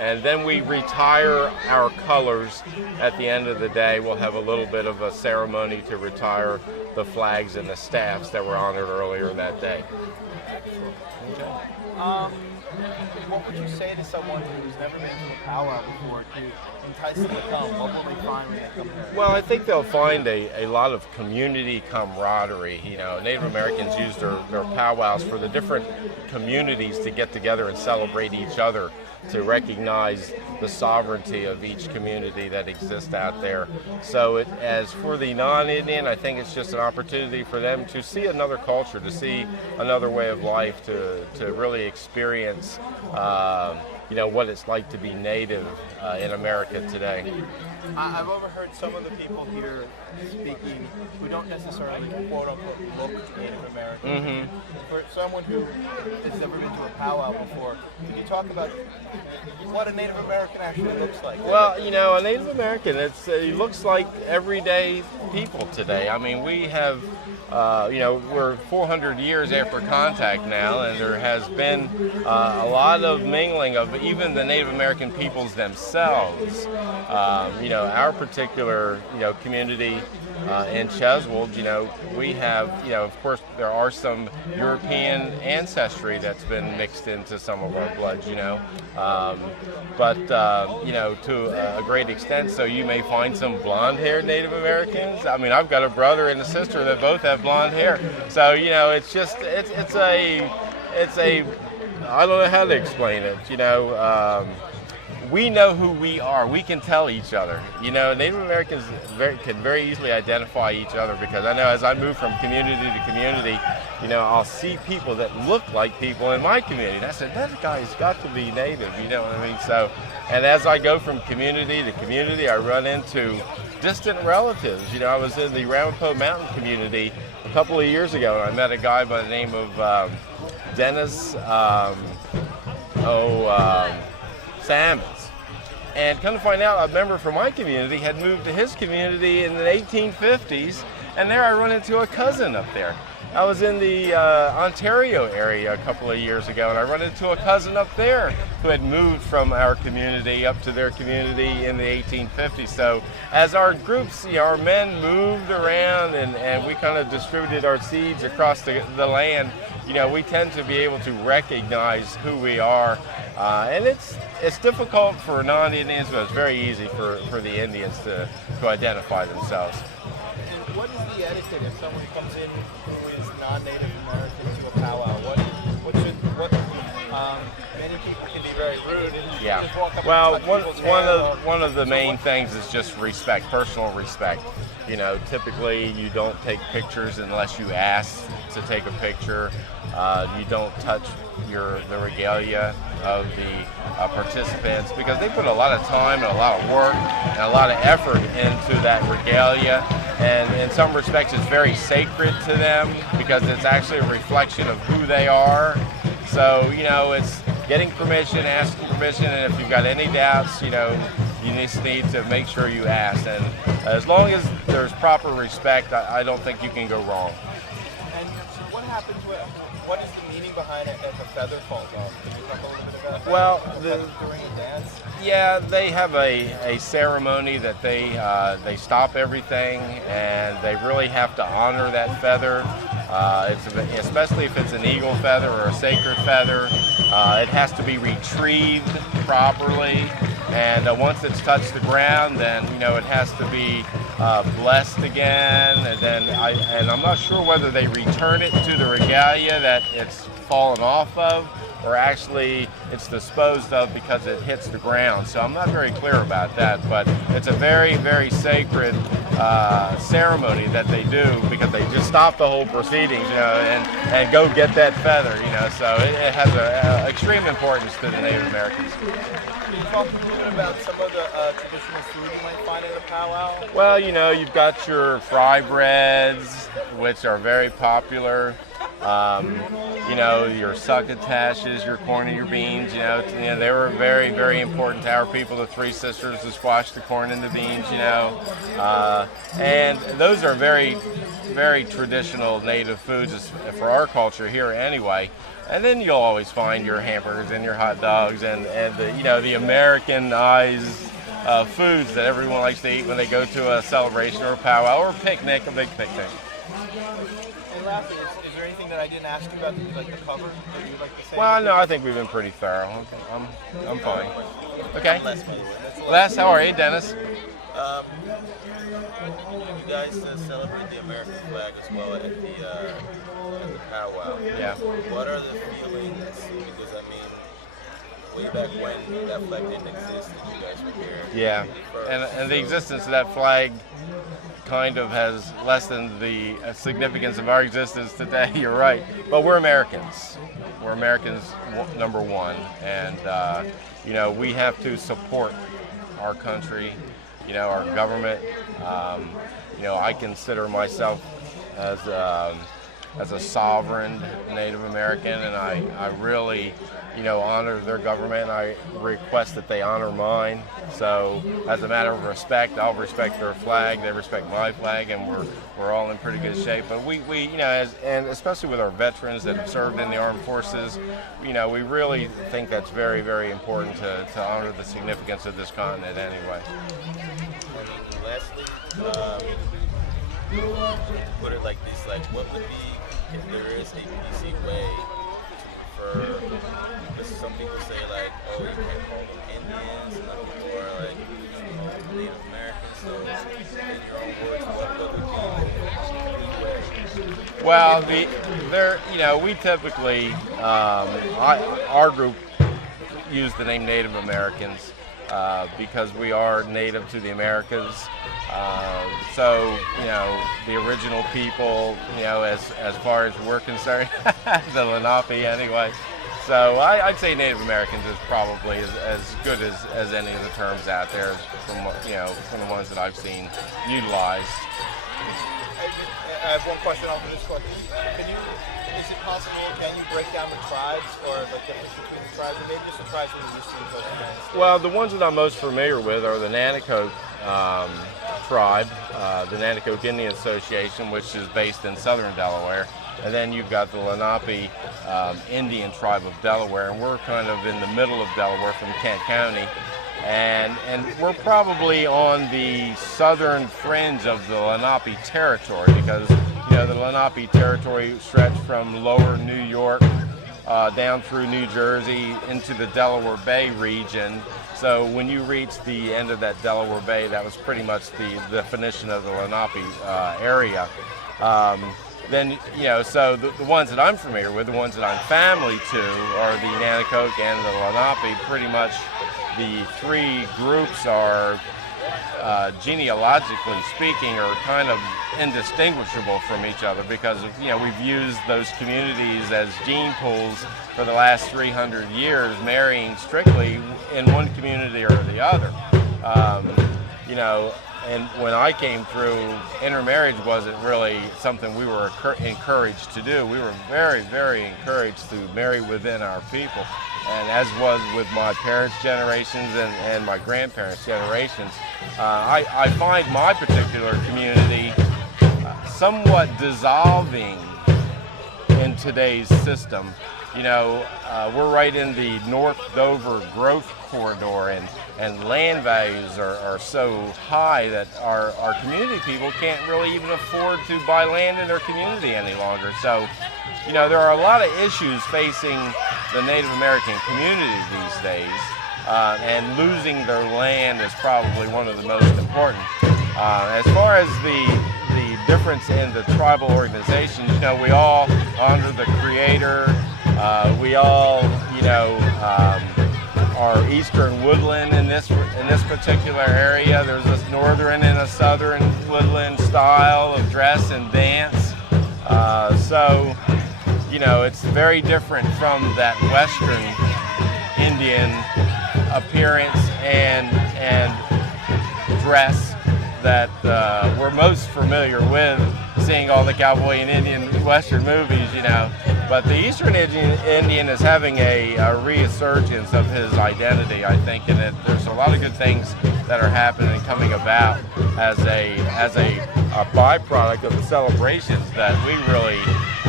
And then we retire our colors at the end of the day. We'll have a little bit of a ceremony to retire the flags and the staffs that were honored earlier that day. Okay. What would you say to someone who's never been to a powwow before to entice them to come? What will they find when they come here? Well, I think they'll find a lot of community camaraderie. Native Americans use their powwows for the different communities to get together and celebrate each other, to recognize the sovereignty of each community that exists out there. So as for the non-Indian, I think it's just an opportunity for them to see another culture, to see another way of life, to really experience what it's like to be Native in America today. I've overheard some of the people here speaking who don't necessarily quote-unquote look Native American. Mm-hmm. For someone who has never been to a powwow before, can you talk about what a Native American actually looks like? Well, a Native American, it looks like everyday people today. I mean, we have, we're 400 years after contact now, and there has been a lot of mingling of even the Native American peoples themselves. Our particular, community in Cheswold, we have, of course, there are some European ancestry that's been mixed into some of our bloods, to a great extent. So you may find some blonde-haired Native Americans. I mean, I've got a brother and a sister that both have blonde hair. So, it's a I don't know how to explain it, we know who we are. We can tell each other. Native Americans can very easily identify each other, because I know as I move from community to community, I'll see people that look like people in my community. And I said, that guy's got to be Native, you know what I mean? So, and as I go from community to community, I run into distant relatives. I was in the Ramapo Mountain community a couple of years ago, and I met a guy by the name of Dennis Salmons. And come to find out, a member from my community had moved to his community in the 1850s, and there I run into a cousin up there. I was in the Ontario area a couple of years ago, and I run into a cousin up there who had moved from our community up to their community in the 1850s. So as our groups, our men moved around and we kind of distributed our seeds across the land, we tend to be able to recognize who we are. And it's difficult for non-Indians, but it's very easy for the Indians to identify themselves. And what is the etiquette if someone comes in who is non-Native American to a powwow? Many people can be very rude. And yeah. just walk up Well, and touch one of the main things is just respect, personal respect. Typically you don't take pictures unless you ask to take a picture. You don't touch the regalia of the participants, because they put a lot of time and a lot of work and a lot of effort into that regalia, and in some respects it's very sacred to them because it's actually a reflection of who they are. So it's getting permission, asking permission, and if you've got any doubts, you just need to make sure you ask. And as long as there's proper respect, I don't think you can go wrong. And so what happens what is the meaning behind it if a feather falls off? Can you talk a little bit about that? Well, during a dance? Yeah, they have a ceremony that they stop everything, and they really have to honor that feather. Especially if it's an eagle feather or a sacred feather, it has to be retrieved properly, and once it's touched the ground, then it has to be blessed again, and then I'm not sure whether they return it to the regalia that it's fallen off of, or actually it's disposed of because it hits the ground. So I'm not very clear about that, but it's a very, very sacred ceremony that they do, because they just stop the whole proceedings, and go get that feather, so it has an extreme importance to the Native Americans. Can you talk a little bit about some of the traditional food you might find at a powwow? Well, you've got your fry breads, which are very popular. Your succotashes, your corn and your beans, they were very, very important to our people, the Three Sisters, the squash, the corn and the beans, and those are very, very traditional native foods for our culture here anyway. And then you'll always find your hamburgers and your hot dogs and the Americanized foods that everyone likes to eat when they go to a celebration or a powwow or a picnic, a big picnic. And lastly, is there anything that I didn't ask you about that you'd like to cover, that you'd like to say? Well, no, I think we've been pretty thorough. I'm fine. Okay. Les, how are you, Dennis? You guys celebrate the American flag as well at the powwow. Yeah. What are the feelings? Because way back when that flag didn't exist, and you guys were here. Yeah, and the existence of that flag kind of has lessened the significance of our existence today. You're right, but we're Americans. We're Americans, number one, and we have to support our country, our government. I consider myself as a sovereign Native American, and I really, honor their government. I request that they honor mine. So as a matter of respect, I'll respect their flag, they respect my flag, and we're all in pretty good shape. But we and especially with our veterans that have served in the armed forces, we really think that's very, very important to honor the significance of this continent anyway. Lastly, put it like this, what would be, if there is a PC way to refer, because some people say oh, you can't call them Indians, and other people are you can call them Native Americans, so in your own words, what would be the way? Well, we typically, our group use the name Native Americans because we are native to the Americas. So, the original people, as far as we're concerned, the Lenape anyway. So I'd say Native Americans is probably as good as any of the terms out there from the ones that I've seen utilized. I have one question after this question. Is it possible, can you break down the tribes or the difference between the tribes, or maybe just the tribes when you see those things? Well, the ones that I'm most familiar with are the Nanticoke tribe, the Nanticoke Indian Association, which is based in southern Delaware. And then you've got the Lenape Indian tribe of Delaware, and we're kind of in the middle of Delaware from Kent County. And we're probably on the southern fringe of the Lenape territory because, the Lenape territory stretched from lower New York down through New Jersey into the Delaware Bay region. So when you reach the end of that Delaware Bay, that was pretty much the definition of the Lenape area. Then, so the ones that I'm familiar with, the ones that I'm family to, are the Nanticoke and the Lenape. Pretty much the three groups are, genealogically speaking, are kind of indistinguishable from each other because, we've used those communities as gene pools for the last 300 years, marrying strictly in one community or the other. And when I came through, intermarriage wasn't really something we were encouraged to do. We were very, very encouraged to marry within our people. And as was with my parents' generations and my grandparents' generations, I find my particular community somewhat dissolving in today's system. We're right in the North Dover growth corridor, and land values are so high that our community people can't really even afford to buy land in their community any longer. So, there are a lot of issues facing the Native American community these days, and losing their land is probably one of the most important. As far as the difference in the tribal organizations, we all honor the Creator. We all, are Eastern woodland in this particular area. There's a northern and a southern woodland style of dress and dance. So, it's very different from that Western Indian appearance and dress that we're most familiar with, seeing all the cowboy and Indian Western movies, But the Eastern Indian is having a resurgence of his identity, I think, and there's a lot of good things that are happening and coming about as a byproduct of the celebrations that we really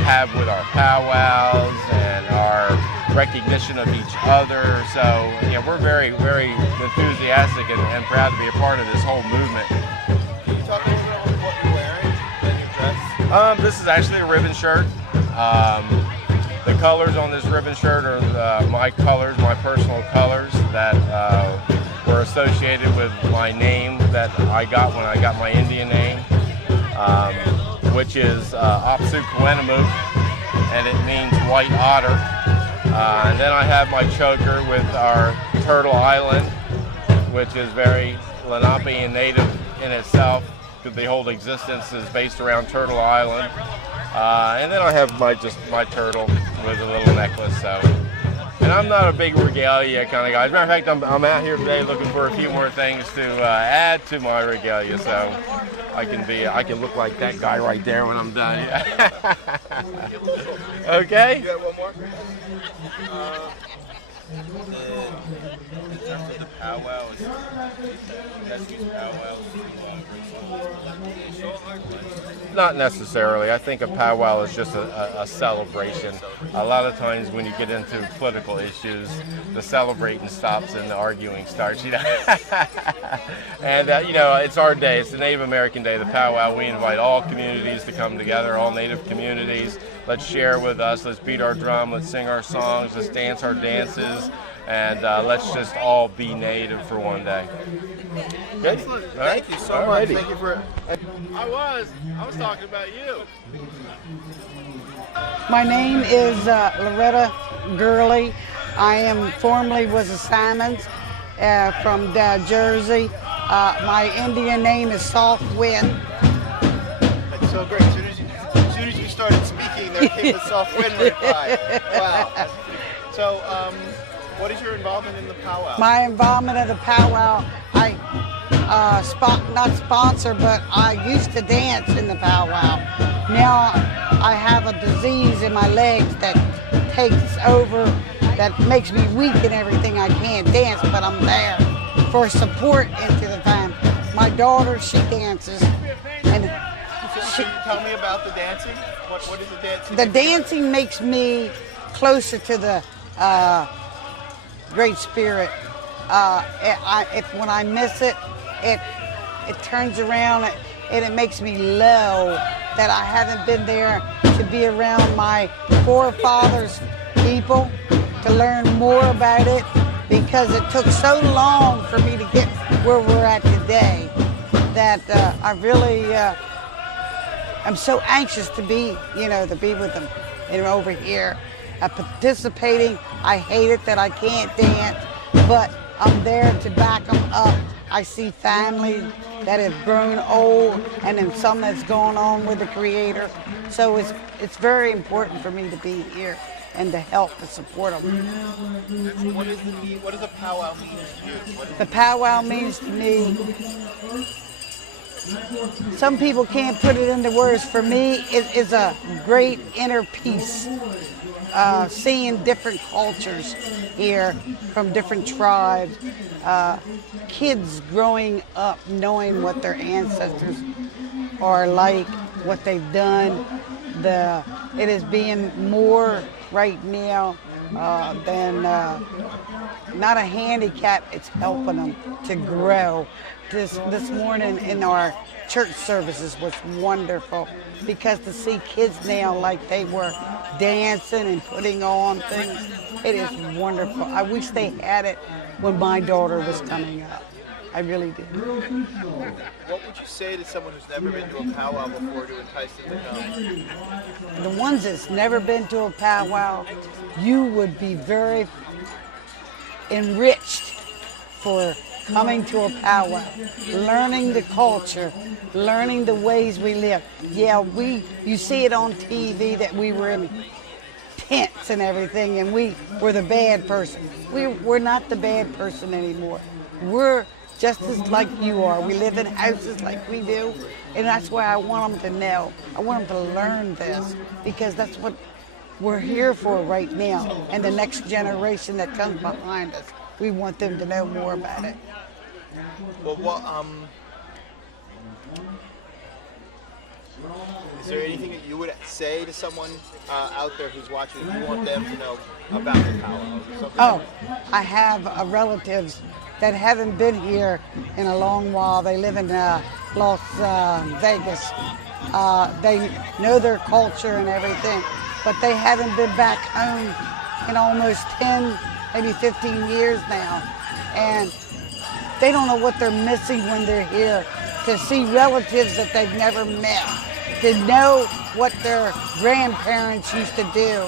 have with our powwows and our recognition of each other. So, we're very, very enthusiastic and proud to be a part of this whole movement. Can you talk a little bit about what you're wearing and your dress? This is actually a ribbon shirt. The colors on this ribbon shirt are my colors, my personal colors that were associated with my name that I got when I got my Indian name, which is Opsukwanamook, and it means white otter. And then I have my choker with our Turtle Island, which is very Lenape and native in itself. The whole existence is based around Turtle Island. And then I have my turtle with a little necklace. So And I'm not a big regalia kind of guy. As a matter of fact, I'm out here today looking for a few more things to add to my regalia, so I can look like that guy right there when I'm done. Okay. You have one more? In terms of the powwow, that's used powwow Not necessarily. I think a powwow is just a celebration. A lot of times when you get into political issues, the celebrating stops and the arguing starts, you know. And, you know, it's our day. It's the Native American Day, the powwow. We invite all communities to come together, all Native communities. Let's share with us. Let's beat our drum. Let's sing our songs. Let's dance our dances. And let's just all be Native for one day. Good. Excellent. All right. Thank you so much. Thank you for. I was talking about you. My name is Loretta Gurley. I am formerly was a Simons from Jersey. My Indian name is Soft Wind. That's so great. As soon as you started speaking, there came a soft wind reply. Wow. So, what is your involvement in the powwow? My involvement in the powwow, I not sponsor, but I used to dance in the powwow. Now I have a disease in my legs that takes over, that makes me weak and everything. I can't dance, but I'm there for support into the time. My daughter, she dances. And Can you tell me about the dancing? What is the dancing? The dancing makes me closer to the Great Spirit. When I miss it, it turns around and it makes me low that I haven't been there to be around my forefathers' people to learn more about it, because it took so long for me to get where we're at today that I really I'm so anxious to be, to be with them over here. Participating. I hate it that I can't dance, but I'm there to back them up. I see families that have grown old, and then some that's going on with the Creator. So it's very important for me to be here and to help and support them. What does a powwow mean to you? The powwow means to me, some people can't put it into words. For me, it is a great inner peace. Seeing different cultures here from different tribes, kids growing up knowing what their ancestors are like, what they've done. It is being more right now than not a handicap. It's helping them to grow. This morning in our church services was wonderful, because to see kids now like they were dancing and putting on things, it is wonderful. I wish they had it when my daughter was coming up. I really did. What would you say to someone who's never been to a powwow before to entice them to come? The ones that's never been to a powwow, you would be very enriched for coming to a powwow, learning the culture, learning the ways we live. Yeah, you see it on TV that we were in tents and everything, and we were the bad person. We're not the bad person anymore. We're just as like you are. We live in houses like we do, and that's why I want them to know. I want them to learn this, because that's what we're here for right now, and the next generation that comes behind us. We want them to know more about it. Well, is there anything that you would say to someone out there who's watching if you want them to know about the powwow? Oh, I have relatives that haven't been here in a long while. They live in Las Vegas. They know their culture and everything, but they haven't been back home in almost 10, maybe 15 years now. And they don't know what they're missing when they're here. To see relatives that they've never met, to know what their grandparents used to do,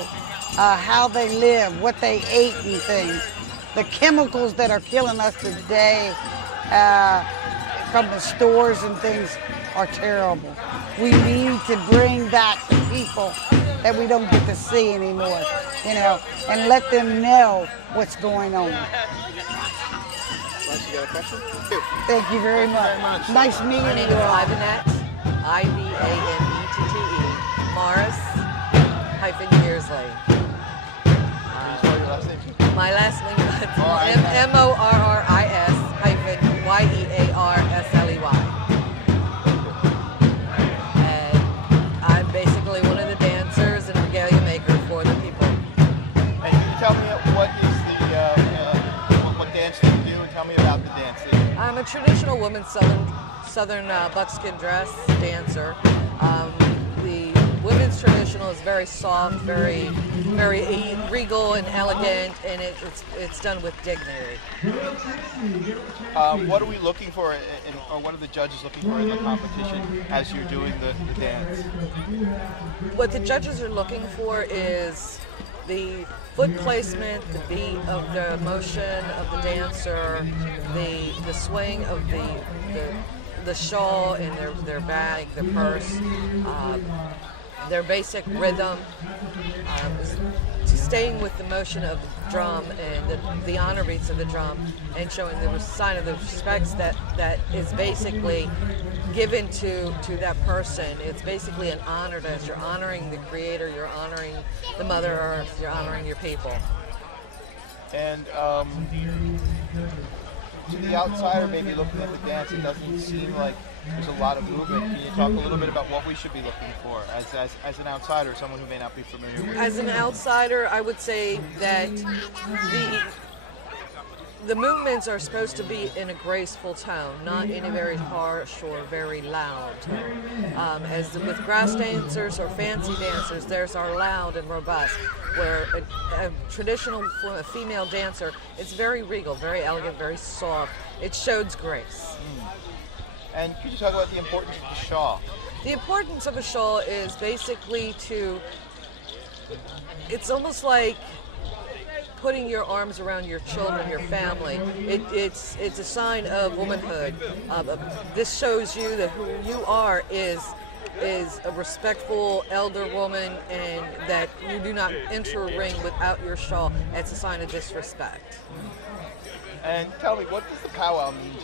how they lived, what they ate and things. The chemicals that are killing us today, from the stores and things are terrible. We need to bring back the people that we don't get to see anymore, you know, and let them know what's going on. You got a question? Thank you very much. Nice meeting My name you is all. Ivanette, Ivanette, Morris, Beersley. My last name is Morris-Yearsley. And I'm basically one of the dancers and regalia maker for the people. And can you tell me what is what dance do you do, and tell me about the dancing? I'm a traditional woman southern buckskin dress dancer. The women's traditional is very soft, very regal and elegant, and it's done with dignity. What are we looking for, or what are the judges looking for in the competition as you're doing the dance? What the judges are looking for is the foot placement, the beat of the motion of the dancer, the swing of the shawl in their bag, their purse, their basic rhythm, staying with the motion of the drum and the honor beats of the drum, and showing the sign of the respects that is basically given to that person. It's basically an honor dance. You're honoring the Creator, you're honoring the Mother Earth, you're honoring your people. And to the outsider, maybe looking at the dance, it doesn't seem like there's a lot of movement. Can you talk a little bit about what we should be looking for as an outsider, someone who may not be familiar with it? As an outsider, I would say that the movements are supposed to be in a graceful tone, not in a very harsh or very loud tone. As with grass dancers or fancy dancers, theirs are loud and robust, where a traditional female dancer, it's very regal, very elegant, very soft. It shows grace. And could you talk about the importance of the shawl? The importance of a shawl is basically it's almost like putting your arms around your children, your family. It's a sign of womanhood. This shows you that who you are is a respectful elder woman, and that you do not enter a ring without your shawl. It's a sign of disrespect. And tell me, what does the powwow mean to you?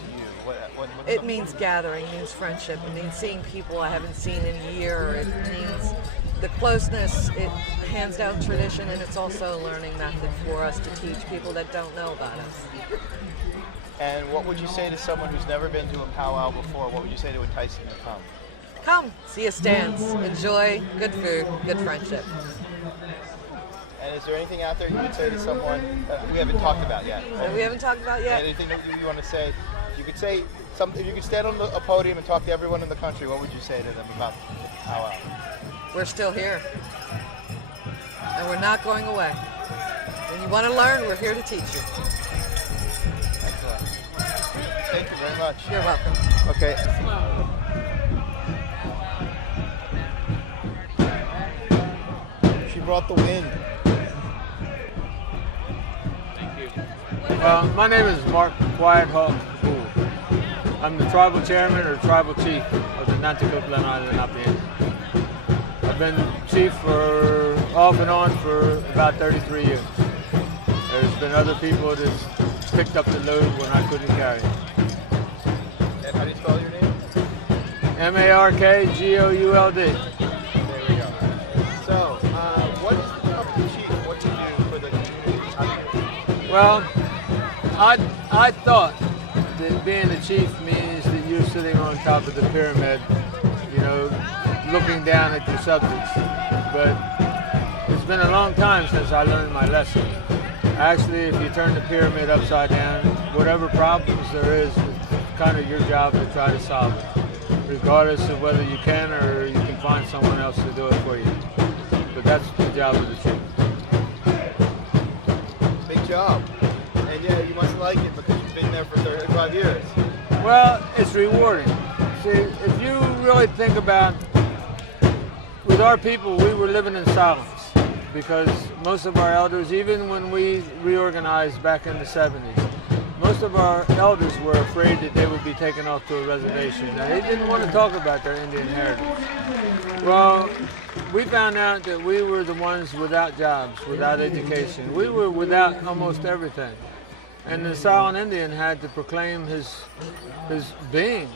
It means gathering, it means friendship, it means seeing people I haven't seen in a year, it means the closeness, it hands down tradition, and it's also a learning method for us to teach people that don't know about us. And what would you say to someone who's never been to a powwow before? What would you say to entice them to come? Come, see us dance, enjoy good food, good friendship. And is there anything out there you would say to someone that we haven't talked about yet? That we haven't talked about yet? Anything that you want to say? You could say something. If you could stand on a podium and talk to everyone in the country, what would you say to them about powwow? We're still here, and we're not going away. When you want to learn, we're here to teach you. Excellent. Thank you very much. You're welcome. Okay. She brought the wind. My name is Mark Quiet Hawk Bull. I'm the tribal chairman or tribal chief of the Nanticoke Lenni-Lenape. I've been chief for off and on for about 33 years. There's been other people that picked up the load when I couldn't carry it. And how do you spell your name? M-A-R-K-G-O-U-L-D. There we go. So, what is the company chief? What do you do for the community? Well, I thought that being a chief means that you're sitting on top of the pyramid, you know, looking down at your subjects. But it's been a long time since I learned my lesson. Actually, if you turn the pyramid upside down, whatever problems there is, it's kind of your job to try to solve it, regardless of whether you can or you can find someone else to do it for you. But that's the job of the chief. Big job. And yeah, you must like it because you've been there for 35 years. Well, it's rewarding. See, if you really think about, with our people, we were living in silence because most of our elders, even when we reorganized back in the 70s, most most of our elders were afraid that they would be taken off to a reservation. Now, they didn't want to talk about their Indian heritage. Well, we found out that we were the ones without jobs, without education. We were without almost everything. And the silent Indian had to proclaim his being.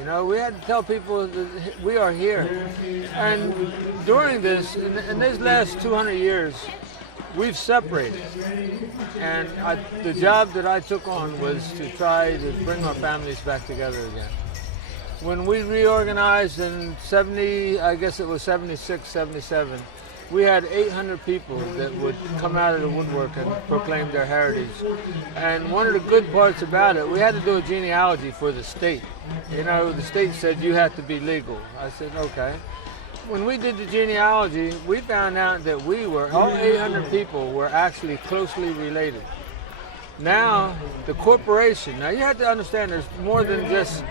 You know, we had to tell people that we are here. And during this, in these last 200 years, we've separated. And the job that I took on was to try to bring our families back together again. When we reorganized in 70, I guess it was 76, 77, we had 800 people that would come out of the woodwork and proclaim their heritage. And one of the good parts about it, we had to do a genealogy for the state. You know, the state said you have to be legal. I said, okay. When we did the genealogy, we found out that all 800 people were actually closely related. Now, the corporation, now you have to understand there's more than just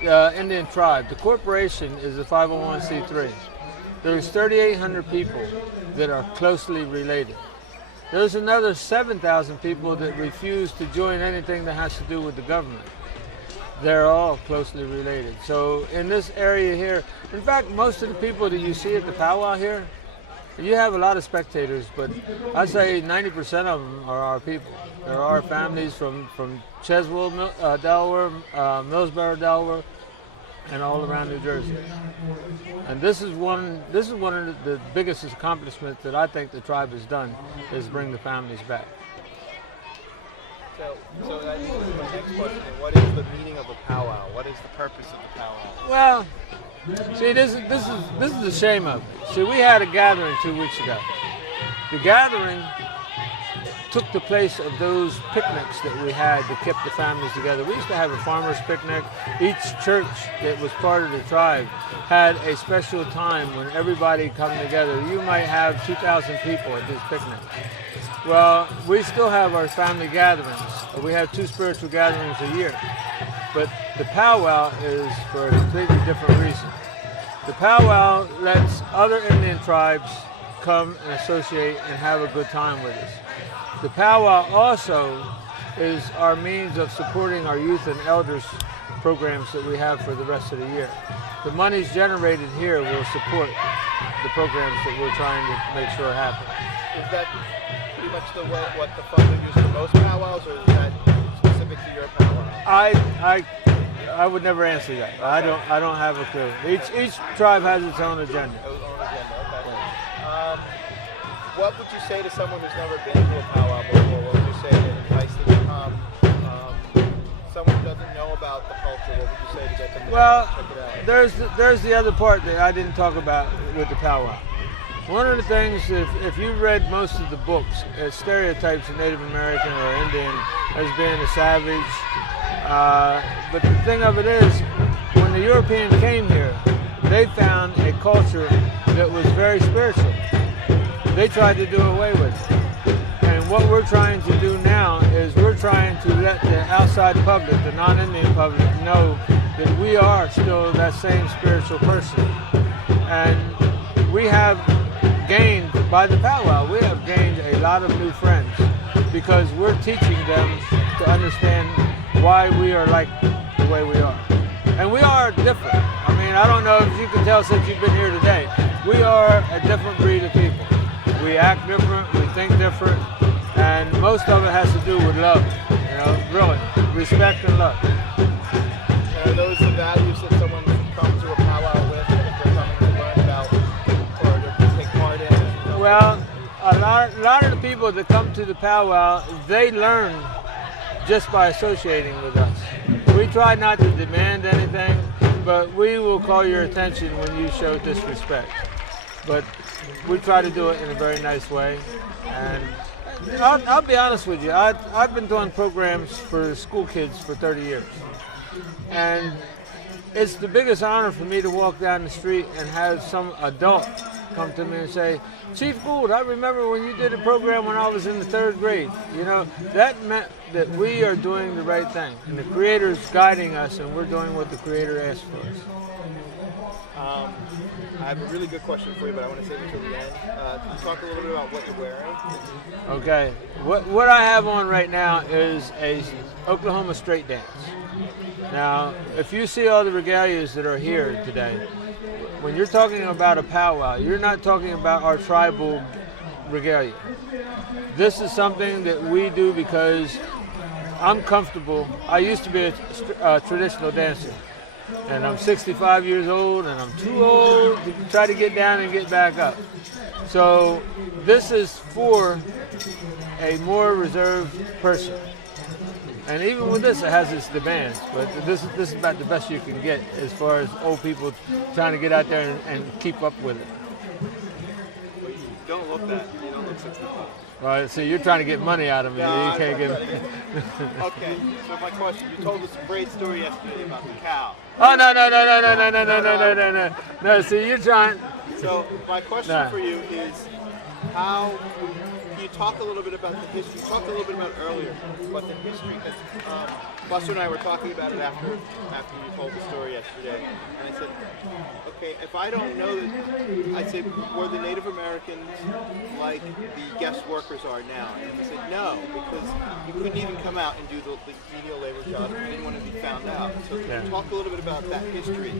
Indian tribe. The corporation is a 501c3. There's 3,800 people that are closely related. There's another 7,000 people that refuse to join anything that has to do with the government. They're all closely related. So in this area here, in fact, most of the people that you see at the powwow here, you have a lot of spectators, but I'd say 90% of them are our people. There are our families from Cheswell, Delaware, Millsboro, Delaware, and all around New Jersey. And this is one of the biggest accomplishments that I think the tribe has done, is bring the families back. So that leads to my next question. What is the meaning of a powwow? What is the purpose of the powwow? Well, see, this is the shame of it. See, we had a gathering 2 weeks ago. The gathering took the place of those picnics that we had to keep the families together. We used to have a farmer's picnic. Each church that was part of the tribe had a special time when everybody come together. You might have 2,000 people at this picnic. Well, we still have our family gatherings. We have 2 spiritual gatherings a year. But the powwow is for a completely different reason. The powwow lets other Indian tribes come and associate and have a good time with us. The powwow also is our means of supporting our youth and elders programs that we have for the rest of the year. The monies generated here will support the programs that we're trying to make sure happen. Is that pretty much what the funds are used for most powwows, or is that specific to your powwow? I would never answer that. Okay. I don't have a clue. Each tribe has its own agenda. What would you say to someone who's never been to a powwow before? What would you say to entice them to come? Someone who doesn't know about the culture, what would you say to get them to check it out? There's the other part that I didn't talk about with the powwow. One of the things, if you read most of the books, stereotypes of Native American or Indian as being a savage. But the thing of it is, when the European came here, they found a culture that was very spiritual. They tried to do away with it. And what we're trying to do now is we're trying to let the outside public, the non-Indian public, know that we are still that same spiritual person. And we have gained, by the powwow, we have gained a lot of new friends because we're teaching them to understand why we are like the way we are. And we are different. I mean, I don't know if you can tell since you've been here today, we are a different breed of people. We act different, we think different, and most of it has to do with love, you know, really, respect and love. And are those the values that someone should come to a powwow with if they're coming to learn about or to take part in? Well, a lot of the people that come to the powwow, they learn just by associating with us. We try not to demand anything, but we will call your attention when you show disrespect. But we try to do it in a very nice way. And I'll be honest with you, I've been doing programs for school kids for 30 years. And it's the biggest honor for me to walk down the street and have some adult come to me and say, Chief Gould, I remember when you did a program when I was in the 3rd grade. You know, that meant that we are doing the right thing. And the Creator's guiding us and we're doing what the Creator asked for us. I have a really good question for you, but I want to save it till the end. Can you talk a little bit about what you're wearing? Okay. What I have on right now is a Oklahoma straight dance. Now, if you see all the regalias that are here today, when you're talking about a powwow, you're not talking about our tribal regalia. This is something that we do because I'm comfortable. I used to be a traditional dancer, and I'm 65 years old, and I'm too old to try to get down and get back up. So this is for a more reserved person. And even with this, it has its demands, but this is about the best you can get as far as old people trying to get out there and keep up with it. But you don't look that. You don't look 65. Well, see, you're trying to get money out of me. No, You can't get. Okay, so my question: you told us a great story yesterday about the cow. Oh no! No, see, you're trying. So my question for you is, how can you talk a little bit about the history? You talked a little bit about earlier, but the history that Buster and I were talking about it after you told the story yesterday, and I said, okay, if I don't know that, I said, were the Native Americans like the guest workers are now? And he said, no, because you couldn't even come out and do the menial labor jobs. You didn't want to be found out. So can you talk a little bit about that history,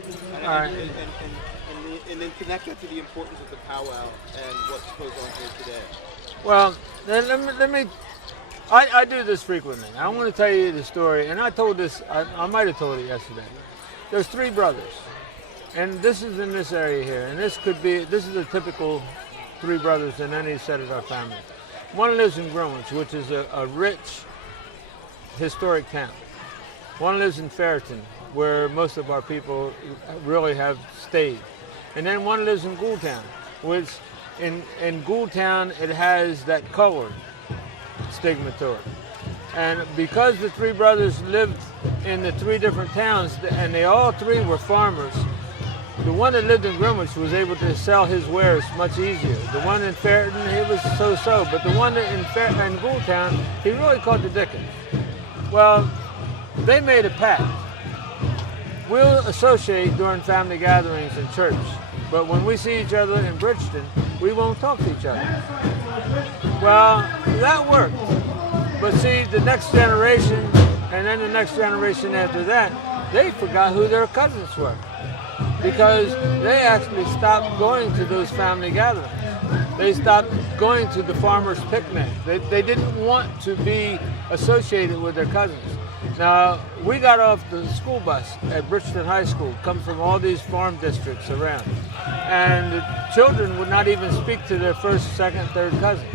and then connect that to the importance of the powwow and what goes on here today? Well, let me. I do this frequently. I want to tell you the story, and I told this. I might have told it yesterday. There's 3 brothers, and this is in this area here, and this is a typical 3 brothers in any set of our family. One lives in Greenwich, which is a rich, historic town. One lives in Ferriton, where most of our people really have stayed. And then one lives in Ghoultown, which in Ghoultown it has that color stigma to it. And because the 3 brothers lived in the 3 different towns, and they all 3 were farmers, the one that lived in Greenwich was able to sell his wares much easier. The one in Ferriton, he was so-so, but the one in Ghoultown, he really caught the dickens. Well, they made a pact. We'll associate during family gatherings in church, but when we see each other in Bridgeton, we won't talk to each other. Well, that worked. But see, the next generation, and then the next generation after that, they forgot who their cousins were, because they actually stopped going to those family gatherings. They stopped going to the farmers' picnic. They didn't want to be associated with their cousins. Now, we got off the school bus at Bridgeton High School, come from all these farm districts around, and the children would not even speak to their first, second, third cousins.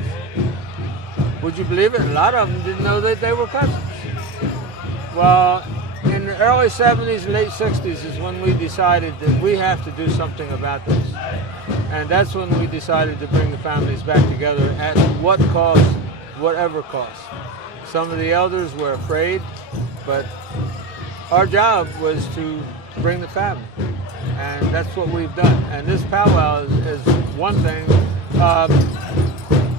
Would you believe it? A lot of them didn't know that they were cousins. Well, in the early 70s, late 60s is when we decided that we have to do something about this. And that's when we decided to bring the families back together at what cost, whatever cost. Some of the elders were afraid, but our job was to bring the family. And that's what we've done. And this powwow is one thing.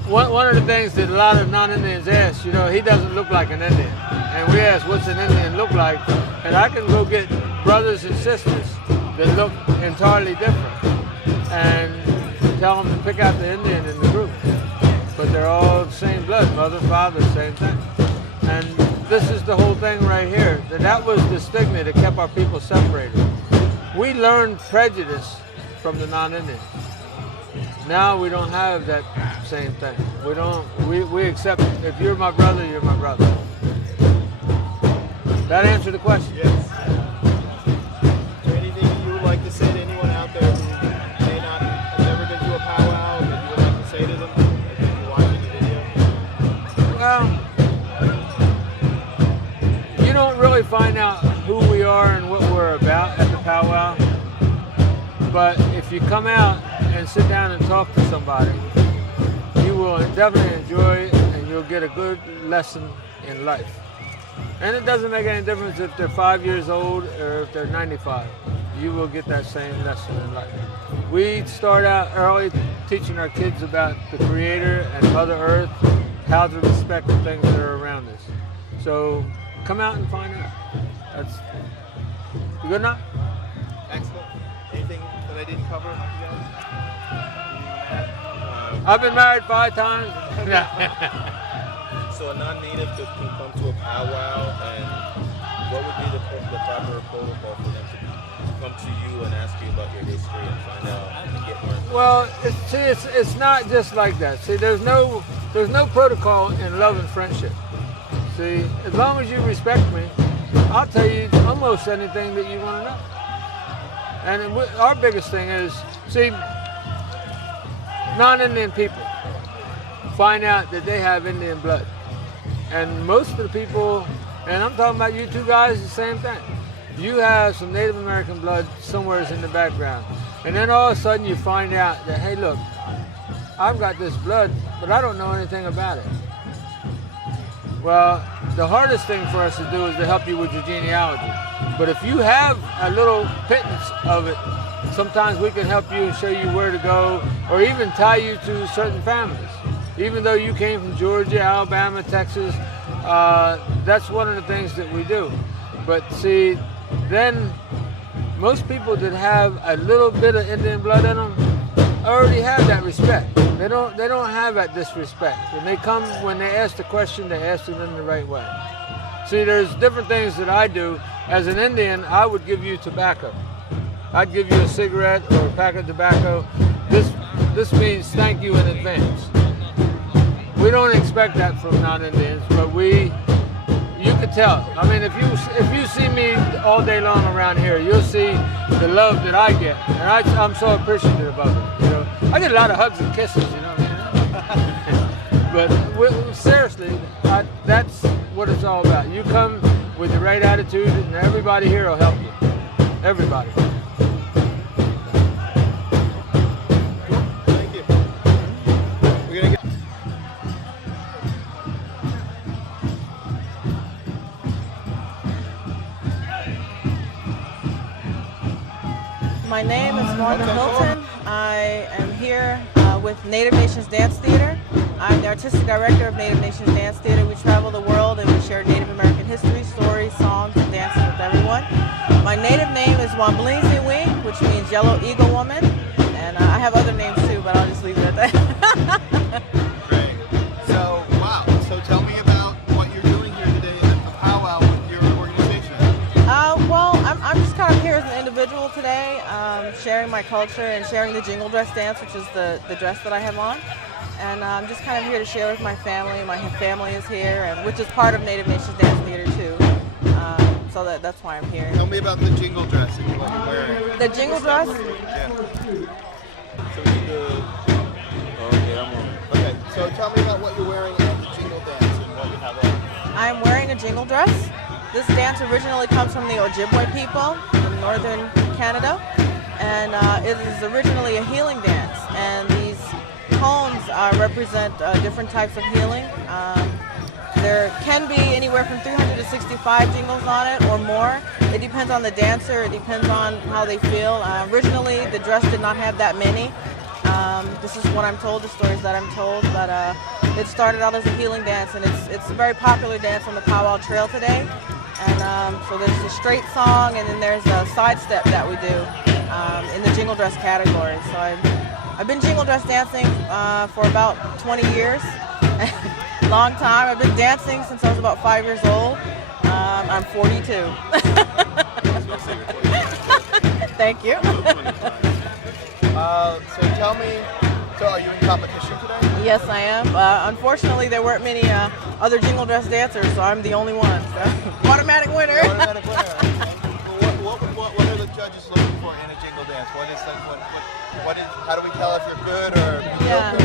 One of the things that a lot of non-Indians ask, you know, he doesn't look like an Indian. And we ask, what's an Indian look like? And I can go get brothers and sisters that look entirely different and tell them to pick out the Indian in the group. But they're all the same blood, mother, father, same thing. And this is the whole thing right here. That was the stigma that kept our people separated. We learned prejudice from the non-Indians. Now we don't have that same thing. We accept, if you're my brother, you're my brother. That answer the question? Yes. Is there anything you would like to say to anyone out there who may not have never been to a powwow that you would like to say to them if you're watching the video? Well, you don't really find out who we are and what we're about at the powwow. But if you come out and sit down and talk to somebody, you will definitely enjoy it, and you'll get a good lesson in life. And it doesn't make any difference if they're 5 years old or if they're 95. You will get that same lesson in life. We start out early teaching our kids about the Creator and Mother Earth, how to respect the things that are around us. So come out and find out. That's good enough? Excellent. Anything that I didn't cover? I've been married 5 times. So a non-native can come to a powwow, and what would be the proper protocol for them to come to you and ask you about your history and find out and get more information? Well, it's not just like that. See, there's no protocol in love and friendship. See, as long as you respect me, I'll tell you almost anything that you want to know. And our biggest thing is, see, non-Indian people find out that they have Indian blood. And most of the people, and I'm talking about you two guys, the same thing. You have some Native American blood somewhere in the background. And then all of a sudden you find out that, hey, look, I've got this blood, but I don't know anything about it. Well, the hardest thing for us to do is to help you with your genealogy. But if you have a little pittance of it, sometimes we can help you and show you where to go, or even tie you to certain families. Even though you came from Georgia, Alabama, Texas, that's one of the things that we do. But see, then most people that have a little bit of Indian blood in them already have that respect. They don't have that disrespect. When they come, when they ask the question, they ask it in the right way. See, there's different things that I do. As an Indian, I would give you tobacco. I'd give you a cigarette or a pack of tobacco. This means thank you in advance. We don't expect that from non-Indians, but you can tell. I mean, if you see me all day long around here, you'll see the love that I get, and I'm so appreciative of it. You know, I get a lot of hugs and kisses. You know what I mean? But seriously, that's what it's all about. You come with the right attitude, and everybody here will help you. Everybody. Thank you. We're gonna get. My name is Morgan Hilton. I am here with Native Nations Dance Theater. I'm the artistic director of Native Nations Dance Theater. We travel the world and we share Native American history, stories, songs, and dances with everyone. My native name is Wamblingziwi, which means Yellow Eagle Woman. And I have other names too, but I'll just leave it at that. Great. So, wow. So tell me about what you're doing here today at the powwow with your organization. Well, I'm just kind of here as an individual today, sharing my culture and sharing the jingle dress dance, which is the dress that I have on. And I'm just kind of here to share with my family. My family is here, and which is part of Native Nations Dance Theater too. So that's why I'm here. Tell me about the jingle dress and what you're wearing. The jingle dress? Yeah. Okay, so tell me about what you're wearing at the jingle dance and what you have on. I'm wearing a jingle dress. This dance originally comes from the Ojibwe people in northern Canada, and it is originally a healing dance. And these cones represent different types of healing. There can be anywhere from 365 jingles on it or more. It depends on the dancer. It depends on how they feel. Originally, the dress did not have that many. This is what I'm told, the stories that I'm told, but it started out as a healing dance, and it's a very popular dance on the powwow trail today. And so there's the straight song, and then there's a side step that we do in the jingle dress category. So I've been jingle dress dancing for about 20 years. Long time. I've been dancing since I was about 5 years old. I'm 42. Thank you. So tell me, so are you in competition today? Yes, I am. Unfortunately, there weren't many other jingle dress dancers, so I'm the only one. So. Automatic winner. Automatic winner. What are the judges looking for in a jingle dance? What is how do we tell if you're good or mediocre?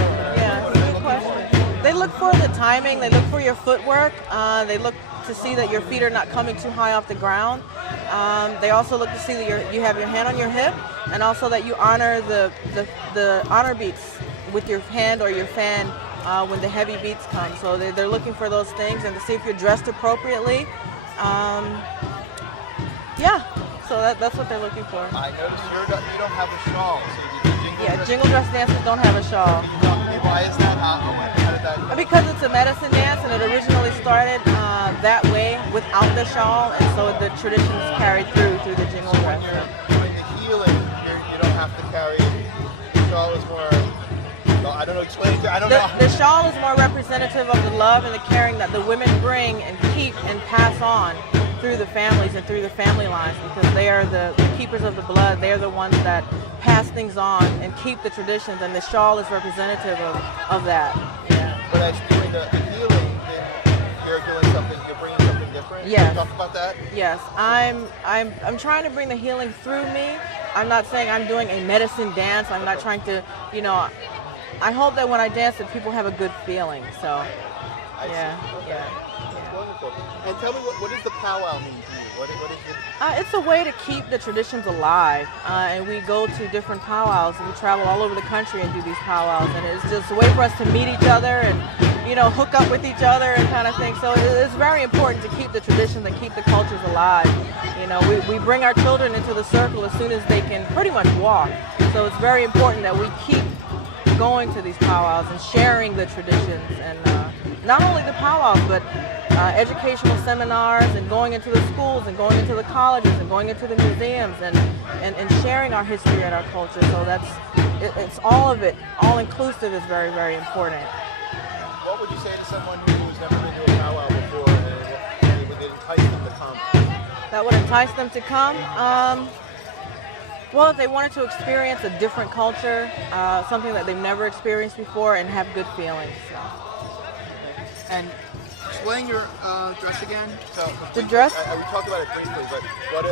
What are they looking for? They look for the timing. They look for your footwork. They look to see that your feet are not coming too high off the ground. They also look to see that you have your hand on your hip, and also that you honor the honor beats with your hand or your fan when the heavy beats come. So they're looking for those things, and to see if you're dressed appropriately. Yeah, so that's what they're looking for. I noticed you don't have a shawl. So jingle dress dancers don't have a shawl. Why is that? How did that? Because it's a medicine dance, and it originally started that way without the shawl, and so the traditions carried through the jingle dress. When you're doing the healing, you don't have to shawl is more, well, I don't know, explain it. I don't know. The shawl is more representative of the love and the caring that the women bring and keep and pass on through the families and through the family lines, because they are the keepers of the blood. They are the ones that pass things on and keep the traditions, and the shawl is representative of that. Yeah. But as you're doing the healing, then you're doing something, you're bringing something different. Yes. Can you talk about that? Yes, I'm trying to bring the healing through me. I'm not saying I'm doing a medicine dance. I'm not trying to, I hope that when I dance that people have a good feeling. So, yeah. That's wonderful. And tell me, what does the powwow mean to you? What is it? It's a way to keep the traditions alive, and we go to different powwows, and we travel all over the country and do these powwows, and it's just a way for us to meet each other and, hook up with each other and kind of thing. So it's very important to keep the traditions and keep the cultures alive. We bring our children into the circle as soon as they can pretty much walk. So it's very important that we keep going to these powwows and sharing the traditions, and not only the powwows, but educational seminars, and going into the schools and going into the colleges and going into the museums and sharing our history and our culture. So it's all of it, all inclusive is very, very important. What would you say to someone who's never been to a powwow before and would entice them to come? That would entice them to come? Well, if they wanted to experience a different culture, something that they've never experienced before, and have good feelings. So. And explain your dress again. The dress? We talked about it briefly, but what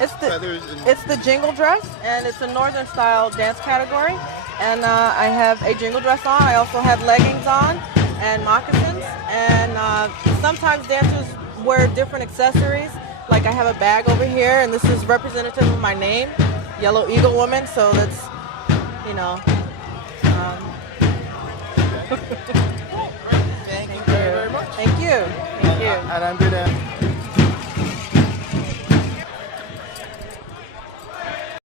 is the feathers? It's the jingle dress, and it's a northern style dance category. And I have a jingle dress on. I also have leggings on and moccasins. And sometimes dancers wear different accessories. Like I have a bag over here, and this is representative of my name, Yellow Eagle Woman. So that's, Thank you very much. Thank you. And I'm going to